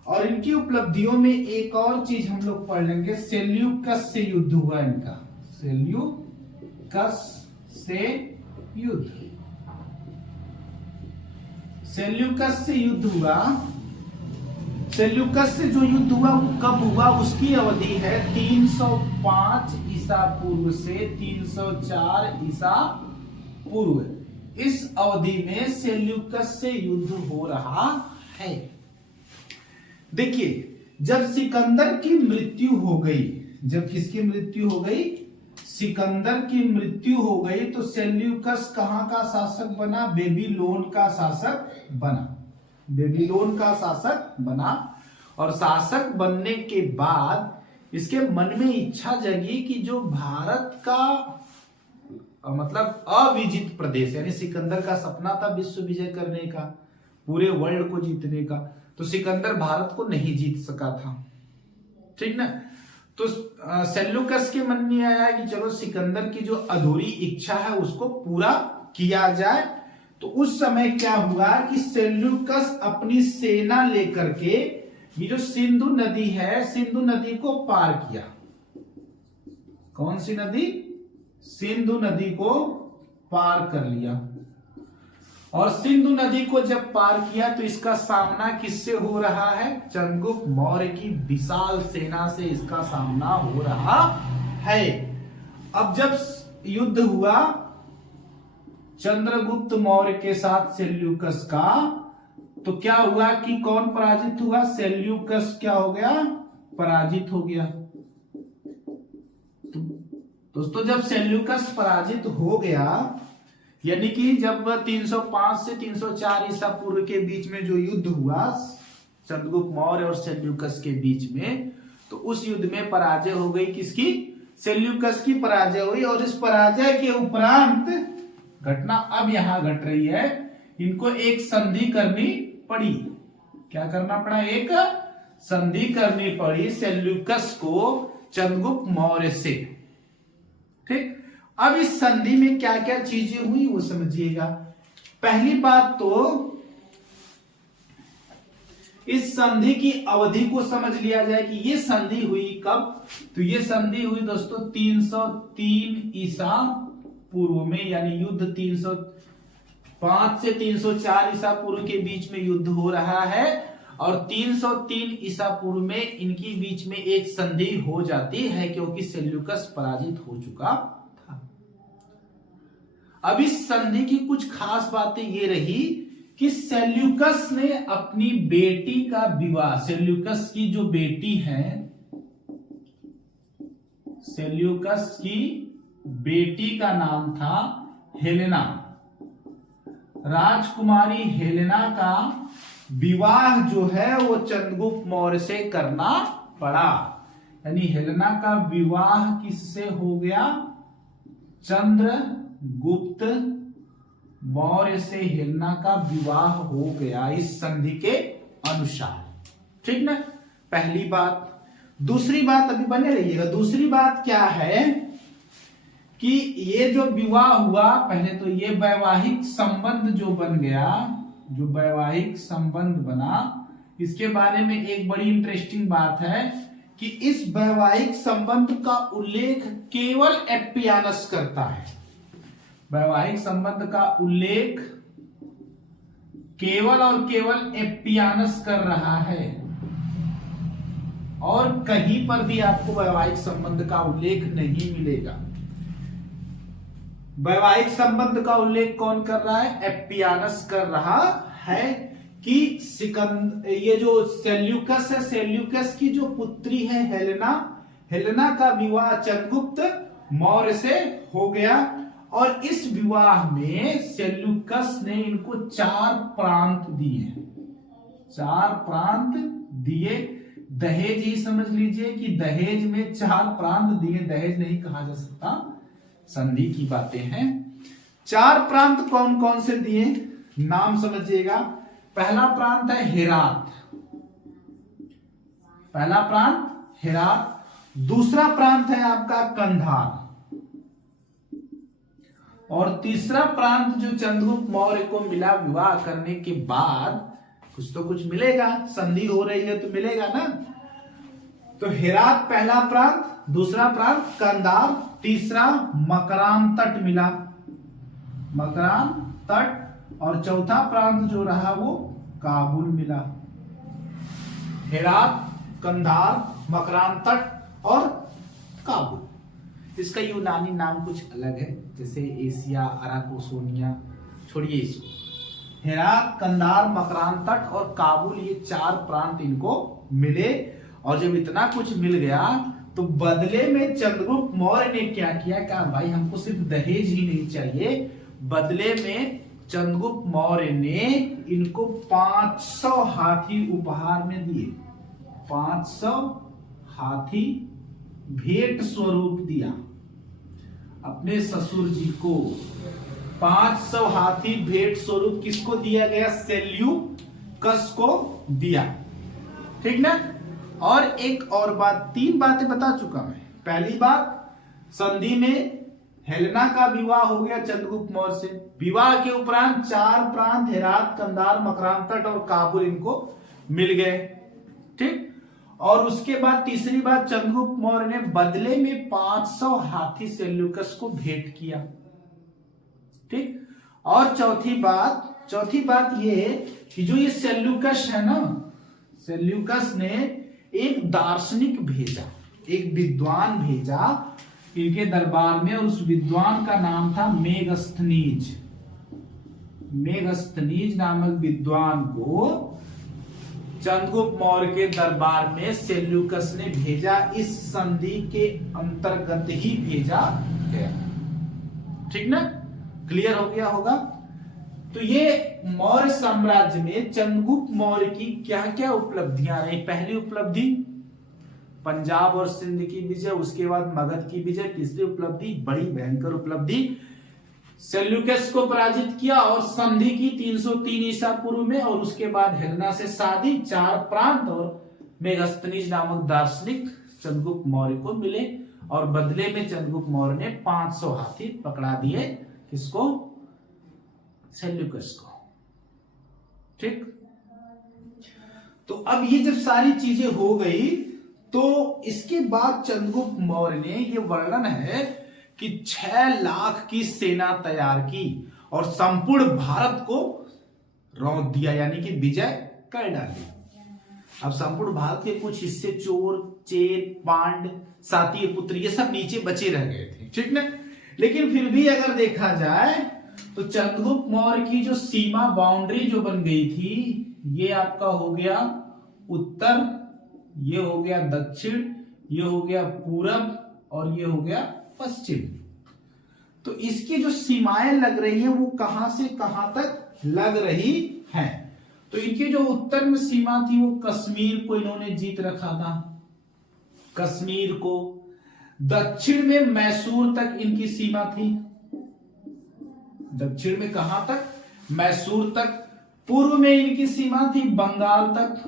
और इनकी उपलब्धियों में एक और चीज हम लोग पढ़ लेंगे, सेल्यूकस से युद्ध हुआ इनका, सेल्यूकस से युद्ध। सेल्यूकस से युद्ध हुआ, सेल्यूकस से जो युद्ध हुआ वो कब हुआ, उसकी अवधि है 305 ईसा पूर्व से 304 ईसा पूर्व। इस अवधि में सेल्यूकस से युद्ध हो रहा है। देखिए, जब सिकंदर की मृत्यु हो गई, जब किसकी मृत्यु हो गई, सिकंदर की मृत्यु हो गई, तो सेल्यूकस कहां का शासक बना, बेबीलोन का शासक बना, बेबीलोन का शासक बना। और शासक बनने के बाद इसके मन में इच्छा जगी कि जो भारत का मतलब अविजित प्रदेश, यानी सिकंदर का सपना था विश्व विजय करने का, पूरे वर्ल्ड को जीतने का, तो सिकंदर भारत को नहीं जीत सका था, ठीक ना। तो सेल्यूकस के मन में आया कि चलो सिकंदर की जो अधूरी इच्छा है उसको पूरा किया जाए। तो उस समय क्या हुआ कि सेल्यूकस अपनी सेना लेकर के ये जो सिंधु नदी है, सिंधु नदी को पार किया। कौन सी नदी, सिंधु नदी को पार कर लिया। और सिंधु नदी को जब पार किया तो इसका सामना किससे हो रहा है, चंद्रगुप्त मौर्य की विशाल सेना से इसका सामना हो रहा है। अब जब युद्ध हुआ चंद्रगुप्त मौर्य के साथ सेल्यूकस का, तो क्या हुआ कि कौन पराजित हुआ, सेल्यूकस क्या हो गया, पराजित हो गया। तो दोस्तों जब सेल्यूकस पराजित हो गया, यानी कि जब 305 से 304 ईसा पूर्व के बीच में जो युद्ध हुआ चंद्रगुप्त मौर्य और सेल्यूकस के बीच में, तो उस युद्ध में पराजय हो गई किसकी, सेल्यूकस की पराजय हुई। और इस पराजय के उपरांत घटना अब यहां घट रही है, इनको एक संधि करनी पड़ी। क्या करना पड़ा, एक संधि करनी पड़ी सेल्यूकस को चंद्रगुप्त मौर्य से, ठीक। अब इस संधि में क्या क्या चीजें हुई वो समझिएगा। पहली बात तो इस संधि की अवधि को समझ लिया जाए कि ये संधि हुई कब, तो ये संधि हुई दोस्तों 303 ईसा पूर्व में, यानी युद्ध 305 से 304 ईसा पूर्व के बीच में युद्ध हो रहा है। और 303 ईसा पूर्व में इनकी बीच में एक संधि हो जाती है क्योंकि सेल्यूकस पराजित हो चुका था। अब इस संधि की कुछ खास बातें ये रही कि सेल्यूकस ने अपनी बेटी का विवाह, सेल्यूकस की जो बेटी है, सेल्यूकस की बेटी का नाम था हेलेना, राजकुमारी हेलेना का विवाह जो है वो चंद्रगुप्त मौर्य से करना पड़ा। यानी हेलेना का विवाह किससे हो गया, चंद्रगुप्त मौर्य से हेलेना का विवाह हो गया इस संधि के अनुसार। ठीक ना, पहली बात। दूसरी बात, अभी बने रहिएगा। दूसरी बात क्या है कि ये जो विवाह हुआ, पहले तो ये वैवाहिक संबंध जो बन गया, जो वैवाहिक संबंध बना, इसके बारे में एक बड़ी इंटरेस्टिंग बात है कि इस वैवाहिक संबंध का उल्लेख केवल एप्पियानस करता है। वैवाहिक संबंध का उल्लेख केवल और केवल एप्पियानस कर रहा है, और कहीं पर भी आपको वैवाहिक संबंध का उल्लेख नहीं मिलेगा। वैवाहिक संबंध का उल्लेख कौन कर रहा है? एप्पियानस कर रहा है कि ये जो सेल्यूकस है, सेल्यूकस की जो पुत्री है हेलेना, हेलेना का विवाह चंद्रगुप्त मौर्य से हो गया, और इस विवाह में सेल्यूकस ने इनको 4 प्रांत दिए। 4 प्रांत दिए। दहेज ही समझ लीजिए कि दहेज में 4 प्रांत दिए, दहेज नहीं कहा जा सकता, संधि की बातें हैं। 4 प्रांत कौन कौन से दिए, नाम समझिएगा। पहला प्रांत है हेरात, पहला प्रांत हेरात। दूसरा प्रांत है आपका कंधार, और तीसरा प्रांत जो चंद्रगुप्त मौर्य को मिला विवाह करने के बाद, कुछ तो कुछ मिलेगा, संधि हो रही है तो मिलेगा ना। तो हेरात पहला प्रांत, दूसरा प्रांत कंधार, तीसरा मकरान तट मिला, मकरान तट, और चौथा प्रांत जो रहा वो काबुल मिला। हेरात, कंधार, मकरान तट और काबुल। इसका यूनानी नाम कुछ अलग है, जैसे एशिया, अराकोसोनिया, छोड़िए इसको। हेरात, कंधार, मकरान तट और काबुल, ये 4 प्रांत इनको मिले। और जब इतना कुछ मिल गया तो बदले में चंद्रगुप्त मौर्य ने क्या किया, कहा भाई हमको सिर्फ दहेज ही नहीं चाहिए, बदले में चंद्रगुप्त मौर्य ने इनको 500 हाथी उपहार में दिए। 500 हाथी भेंट स्वरूप दिया अपने ससुर जी को। 500 हाथी भेंट स्वरूप किसको दिया गया? सेल्यूकस को दिया। ठीक ना। और एक और बात, 3 बातें बता चुका मैं। पहली बात, संधि में हेलेना का विवाह हो गया चंद्रगुप्त मौर्य से। विवाह के उपरांत 4 प्रांत हेरात, कंधार, मकरान तट और काबुल इनको मिल गए। ठीक। और उसके बाद तीसरी बात, चंद्रगुप्त मौर्य ने बदले में 500 हाथी सेल्यूकस को भेंट किया। ठीक। और चौथी बात ये कि जो ये सेल्यूकस है ना, सेल्यूकस ने एक दार्शनिक भेजा, एक विद्वान भेजा इनके दरबार में, और उस विद्वान का नाम था मेगस्थनीज। मेगस्थनीज नामक विद्वान को चंद्रगुप्त मौर्य के दरबार में सेल्यूकस ने भेजा, इस संधि के अंतर्गत ही भेजा गया। ठीक ना, क्लियर हो गया होगा। तो ये मौर्य साम्राज्य में चंद्रगुप्त मौर्य की क्या क्या उपलब्धियां रही। पहली उपलब्धि पंजाब और सिंध की विजय, उसके बाद मगध की विजय। तीसरी उपलब्धि, बड़ी भयंकर उपलब्धि, सेल्यूकस को पराजित किया और संधि की 303 ईसा पूर्व में, और उसके बाद हेलेना से शादी, 4 प्रांत और मेगस्थनीज नामक दार्शनिक चंद्रगुप्त मौर्य को मिले, और बदले में चंद्रगुप्त मौर्य ने 500 हाथी पकड़ा दिए। किसको? सेल्यूकस को। ठीक। तो अब ये जब सारी चीजें हो गई, तो इसके बाद चंद्रगुप्त मौर्य ने, ये वर्णन है कि 6 लाख की सेना तैयार की और संपूर्ण भारत को रौंद दिया, यानी कि विजय कर डाली। अब संपूर्ण भारत के कुछ हिस्से चोर, चेर, पांड, साती पुत्र, ये सब नीचे बचे रह गए थे। ठीक ना। लेकिन फिर भी अगर देखा जाए तो चंद्रगुप्त मौर्य की जो सीमा, बाउंड्री जो बन गई थी, ये आपका हो गया उत्तर, ये हो गया दक्षिण, ये हो गया पूरब, और ये हो गया पश्चिम। तो इसकी जो सीमाएं लग रही हैं वो कहां से कहां तक लग रही हैं। तो इनकी जो उत्तर में सीमा थी वो कश्मीर को इन्होंने जीत रखा था, कश्मीर को। दक्षिण में मैसूर तक इनकी सीमा थी, दक्षिण में कहां तक? मैसूर तक। पूर्व में इनकी सीमा थी बंगाल तक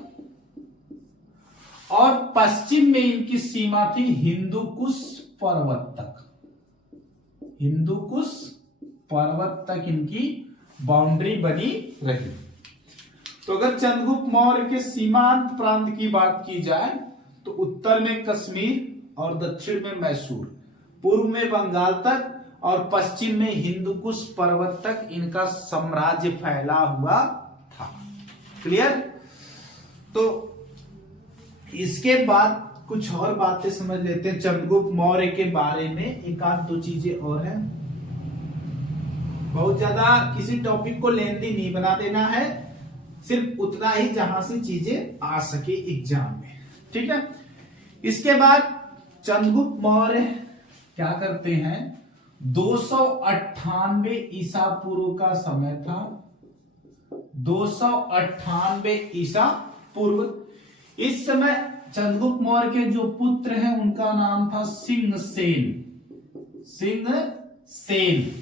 और पश्चिम में इनकी सीमा थी हिंदुकुश पर्वत तक। हिंदुकुश पर्वत तक इनकी बाउंड्री बनी रही। तो अगर चंद्रगुप्त मौर्य के सीमांत प्रांत की बात की जाए तो उत्तर में कश्मीर और दक्षिण में मैसूर, पूर्व में बंगाल तक और पश्चिम में हिंदुकुश पर्वत तक इनका साम्राज्य फैला हुआ था। क्लियर? तो इसके बाद कुछ और बातें समझ लेते हैं चंद्रगुप्त मौर्य के बारे में। एक आध दो चीजें और हैं, बहुत ज्यादा किसी टॉपिक को लेंथी नहीं बना देना है, सिर्फ उतना ही जहां से चीजें आ सके एग्जाम में। ठीक है? इसके बाद चंद्रगुप्त मौर्य क्या करते हैं, 298 ईसा पूर्व का समय था। 298 ईसा पूर्व। इस समय चंद्रगुप्त मौर्य के जो पुत्र हैं उनका नाम था सिंहसेन। सिंहसेन।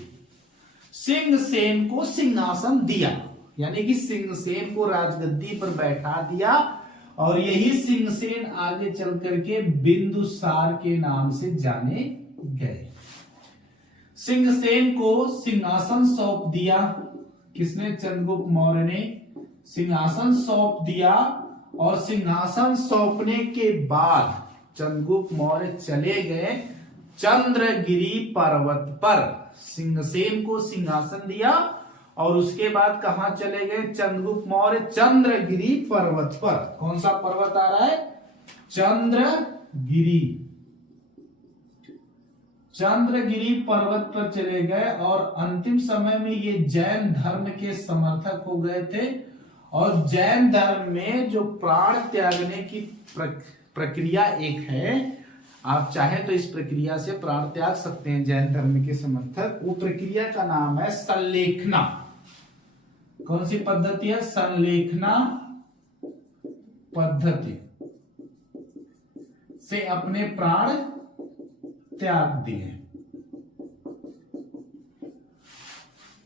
सिंहसेन को सिंहासन दिया, यानी कि सिंहसेन को राजगद्दी पर बैठा दिया और यही सिंहसेन आगे चल करके बिंदुसार के नाम से जाने गए। सिंहसेन को सिंहासन सौंप दिया। किसने? चंद्रगुप्त मौर्य ने सिंहासन सौंप दिया और सिंहासन सौंपने के बाद चंद्रगुप्त मौर्य चले गए चंद्रगिरी पर्वत पर। सिंहसेन को सिंहासन दिया और उसके बाद कहां चले गए चंद्रगुप्त मौर्य? चंद्रगिरी पर्वत पर। कौन सा पर्वत आ रहा है? चंद्रगिरी। चंद्रगिरी पर्वत पर चले गए और अंतिम समय में ये जैन धर्म के समर्थक हो गए थे और जैन धर्म में जो प्राण त्यागने की प्रक्रिया एक है, आप चाहे तो इस प्रक्रिया से प्राण त्याग सकते हैं जैन धर्म के समर्थक। वो प्रक्रिया का नाम है संलेखना। कौन सी पद्धति है? संलेखना पद्धति से अपने प्राण त्याग दिए।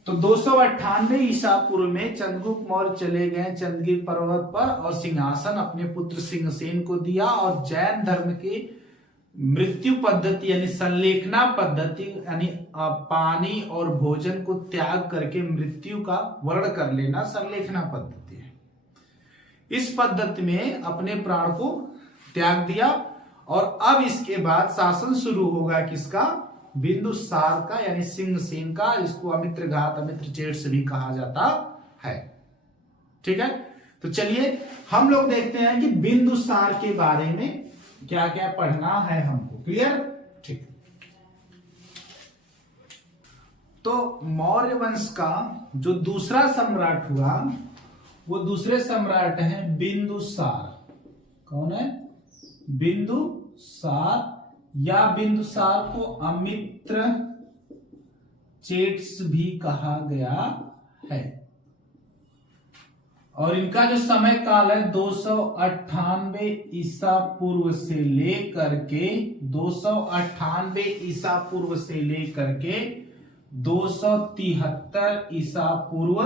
तो 298 ईसा पूर्व में चंद्रगुप्त मौर्य चले गए चंद्रगिरी पर्वत पर और सिंहासन अपने पुत्र सिंहसेन को दिया और जैन धर्म की मृत्यु पद्धति यानी संलेखना पद्धति यानी पानी और भोजन को त्याग करके मृत्यु का वर्ण कर लेना संलेखना पद्धति है। इस पद्धति में अपने प्राण को त्याग दिया और अब इसके बाद शासन शुरू होगा किसका? बिंदुसार का, यानी सिंहसेन का, जिसको अमित्रघात अमित्रचेट से भी कहा जाता है। ठीक है? तो चलिए हम लोग देखते हैं कि बिंदुसार के बारे में क्या क्या पढ़ना है हमको। क्लियर? ठीक। तो मौर्य वंश का जो दूसरा सम्राट हुआ वो दूसरे सम्राट हैं बिंदुसार। कौन है? बिंदुसार, या बिंदुसार को अमित्र चेट्स भी कहा गया है। और इनका जो समय काल है 298 ईसा पूर्व से लेकर के 298 ईसा पूर्व से लेकर के 273 ईसा पूर्व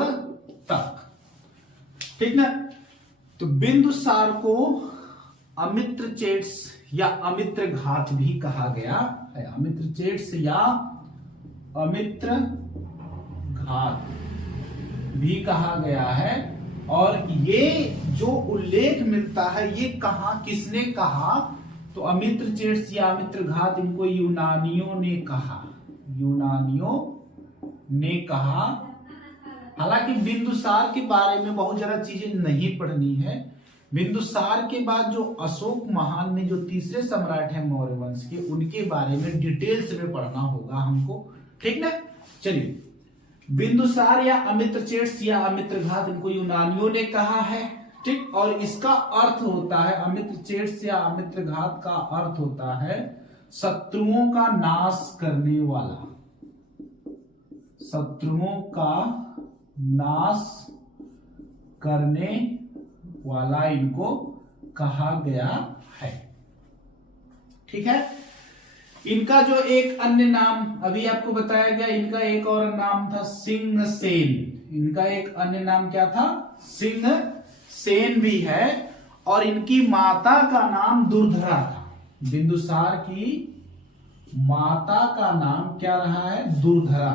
तक। ठीक ना? तो बिंदुसार को अमित्र चेट्स या अमित्र घात भी कहा गया है। अमित्र चेट्स या अमित्र घात भी कहा गया है। और ये जो उल्लेख मिलता है ये कहा, किसने कहा? तो अमित्र चेट्स या अमित्र घात इनको यूनानियों ने कहा। यूनानियों ने कहा। हालांकि बिंदुसार के बारे में बहुत ज्यादा चीजें नहीं पढ़नी है। बिंदुसार के बाद जो अशोक महान ने, जो तीसरे सम्राट हैं मौर्य वंश के, उनके बारे में डिटेल्स में पढ़ना होगा हमको। ठीक ना? चलिए, बिंदुसार या अमित्रचेट्स या अमित्रघात इनको यूनानियों ने कहा है। ठीक। और इसका अर्थ होता है, अमित्रचेट्स या अमित्रघात का अर्थ होता है शत्रुओं का नाश करने वाला। शत्रुओं का नाश करने वाला इनको कहा गया है। ठीक है। इनका जो एक अन्य नाम अभी आपको बताया गया, इनका एक और नाम था सिंहसेन। इनका एक अन्य नाम क्या था? सिंहसेन भी है। और इनकी माता का नाम दुर्धरा था। बिंदुसार की माता का नाम क्या रहा है? दुर्धरा।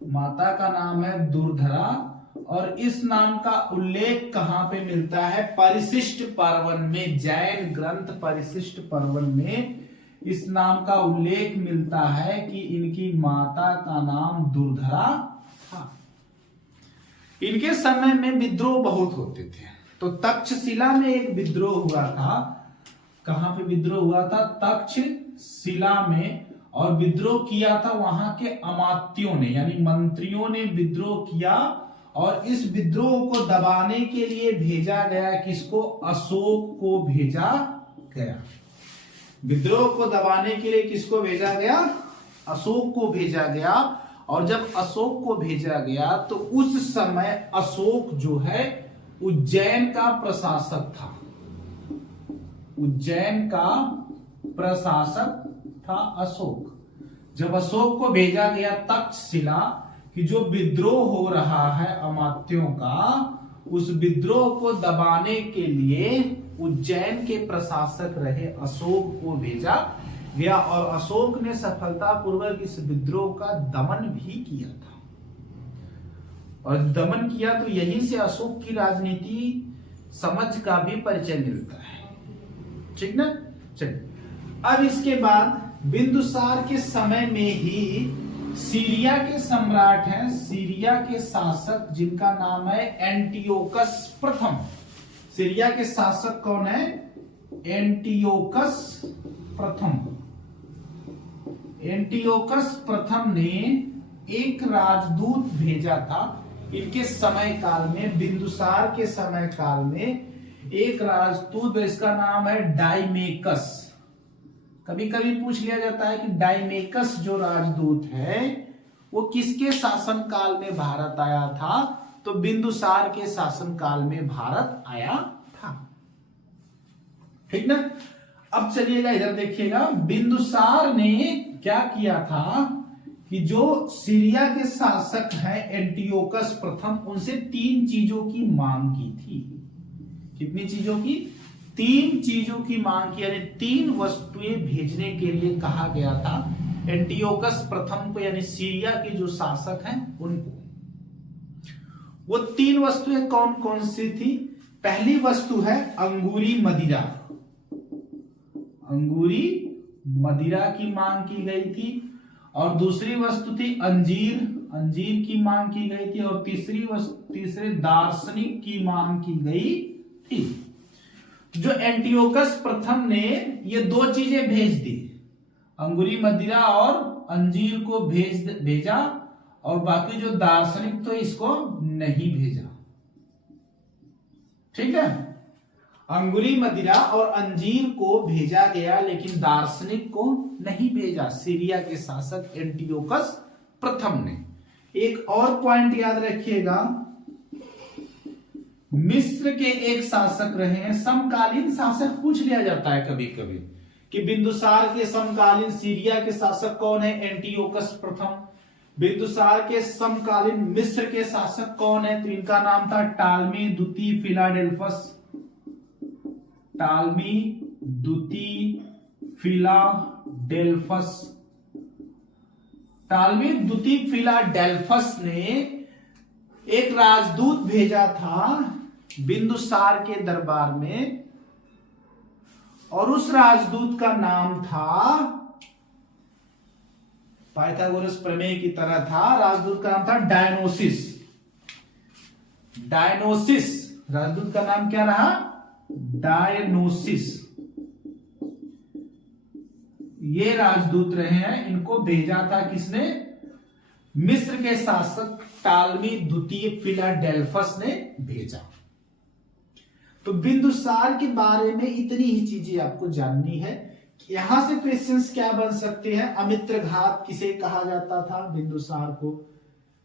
माता का नाम है दुर्धरा। और इस नाम का उल्लेख कहां पे मिलता है? परिशिष्ट पर्वन में। जैन ग्रंथ परिशिष्ट पर्वन में इस नाम का उल्लेख मिलता है कि इनकी माता का नाम दुर्धरा था। इनके समय में विद्रोह बहुत होते थे। तो तक्षशिला में एक विद्रोह हुआ था। कहां पे विद्रोह हुआ था? तक्षशिला में। और विद्रोह किया था वहां के अमात्यों ने, यानी मंत्रियों ने विद्रोह किया। और इस विद्रोह को दबाने के लिए भेजा गया किसको? अशोक को भेजा गया। विद्रोह को दबाने के लिए किसको भेजा गया? अशोक को भेजा गया। और जब अशोक को भेजा गया तो उस समय अशोक जो है उज्जैन का प्रशासक था। उज्जैन का प्रशासक था अशोक। जब अशोक को भेजा गया तक्षशिला कि जो विद्रोह हो रहा है अमात्यों का, उस विद्रोह को दबाने के लिए उज्जैन के प्रशासक रहे अशोक को भेजा गया। और अशोक ने सफलतापूर्वक इस विद्रोह का दमन भी किया था। और दमन किया तो यहीं से अशोक की राजनीति समझ का भी परिचय मिलता है। ठीक ना? चलिए, अब इसके बाद बिंदुसार के समय में ही सीरिया के सम्राट हैं, सीरिया के शासक जिनका नाम है एंटियोकस प्रथम। सीरिया के शासक कौन है? एंटियोकस प्रथम। एंटियोकस प्रथम ने एक राजदूत भेजा था। इनके समय काल में, बिंदुसार के समय काल में एक राजदूत, इसका नाम है डाइमेकस। कभी कभी पूछ लिया जाता है कि डाइमेकस जो राजदूत है वो किसके शासन काल में भारत आया था? तो बिंदुसार के शासन काल में भारत आया था। ठीक ना? अब चलिएगा इधर देखिएगा, बिंदुसार ने क्या किया था कि जो सीरिया के शासक हैं एंटियोकस प्रथम, उनसे 3 चीजों की मांग की थी। कितनी चीजों की? 3 चीजों की मांग की, यानी 3 वस्तुएं भेजने के लिए कहा गया था एंटियोकस प्रथम को, यानी सीरिया के जो शासक हैं उनको। वो 3 वस्तुएं कौन कौन सी थी? पहली वस्तु है अंगूरी मदिरा। अंगूरी मदिरा की मांग की गई थी। और दूसरी वस्तु थी अंजीर। अंजीर की मांग की गई थी। और तीसरे दार्शनिक की मांग की गई थी। जो एंटियोकस प्रथम ने ये 2 चीजें भेज दी, अंगूरी मदिरा और अंजीर को भेजा। और बाकी जो दार्शनिक तो इसको नहीं भेजा। ठीक है? अंगूरी मदिरा और अंजीर को भेजा गया, लेकिन दार्शनिक को नहीं भेजा सीरिया के शासक एंटियोकस प्रथम ने। एक और पॉइंट याद रखिएगा, मिस्र के एक शासक रहे हैं, समकालीन शासक पूछ लिया जाता है कभी कभी कि बिंदुसार के समकालीन सीरिया के शासक कौन है? एंटियोकस प्रथम। बिंदुसार के समकालीन मिस्र के शासक कौन है? तो इनका नाम था टालमी द्वितीय फिलाडेल्फस। टालमी द्वितीय फिलाडेल्फस। टालमी द्वितीय फिलाडेल्फस ने एक राजदूत भेजा था बिंदुसार के दरबार में। और उस राजदूत का नाम था, पाइथागोरस प्रमेय की तरह था, राजदूत का नाम था डायनोसिस। डायनोसिस राजदूत का नाम क्या रहा? डायनोसिस। ये राजदूत रहे हैं। इनको भेजा था किसने? मिस्र के शासक टालमी द्वितीय फिलाडेल्फस ने भेजा। तो बिंदुसार के बारे में इतनी ही चीजें आपको जाननी है। यहां से क्वेश्चंस क्या बन सकते हैं? अमित्रघात किसे कहा जाता था? बिंदुसार को।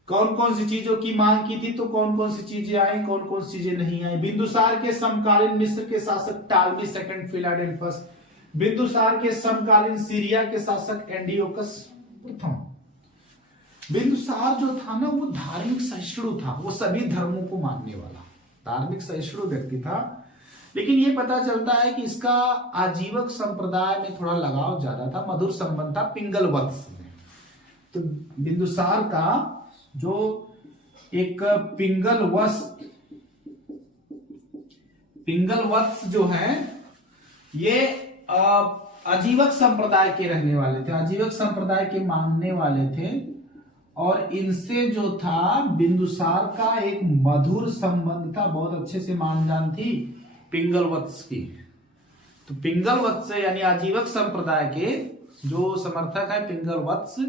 कौन कौन सी चीजों की मांग की थी? तो कौन कौन सी चीजें आई, कौन कौन सी चीजें नहीं आई? बिंदुसार के समकालीन मिस्र के शासक टालमी सेकंड फिलाडेल्फस। बिंदुसार के समकालीन सीरिया के शासक एंटियोकस प्रथम। बिंदुसार जो था ना वो धार्मिक सहिष्णु था, वो सभी धर्मों को मानने वाला धार्मिक सहिष्णु व्यक्ति था। लेकिन ये पता चलता है कि इसका आजीवक संप्रदाय में थोड़ा लगाव ज्यादा था, मधुर संबंध था पिंगल वत्स में। तो बिंदुसार का जो एक पिंगल वत्स जो है ये आजीवक संप्रदाय के रहने वाले थे, आजीवक संप्रदाय के मानने वाले थे। और इनसे जो था बिंदुसार का एक मधुर संबंध था, बहुत अच्छे से मानजान थी पिंगल वत्स की। तो पिंगल वत्स यानी आजीवक संप्रदाय के जो समर्थक है पिंगल वत्स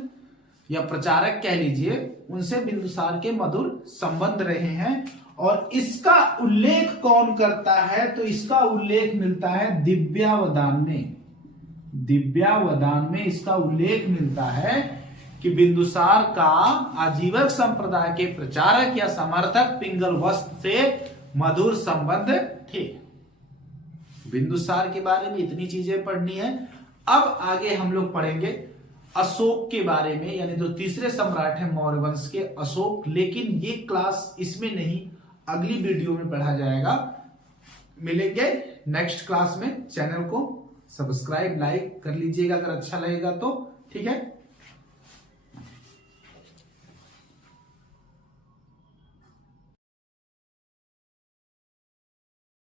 या प्रचारक कह लीजिए, उनसे बिंदुसार के मधुर संबंध रहे हैं। और इसका उल्लेख कौन करता है? तो इसका उल्लेख मिलता है दिव्यावदान में। दिव्यावदान में इसका उल्लेख मिलता है कि बिंदुसार का आजीवक संप्रदाय के प्रचारक या समर्थक पिंगल वत्स से मधुर संबंध थे। बिंदुसार के बारे में इतनी चीजें पढ़नी है। अब आगे हम लोग पढ़ेंगे अशोक के बारे में, यानी जो तीसरे सम्राट है मौर्य वंश के अशोक। लेकिन ये क्लास इसमें नहीं, अगली वीडियो में पढ़ा जाएगा। मिलेंगे नेक्स्ट क्लास में। चैनल को सब्सक्राइब लाइक कर लीजिएगा अगर अच्छा लगेगा तो, ठीक है।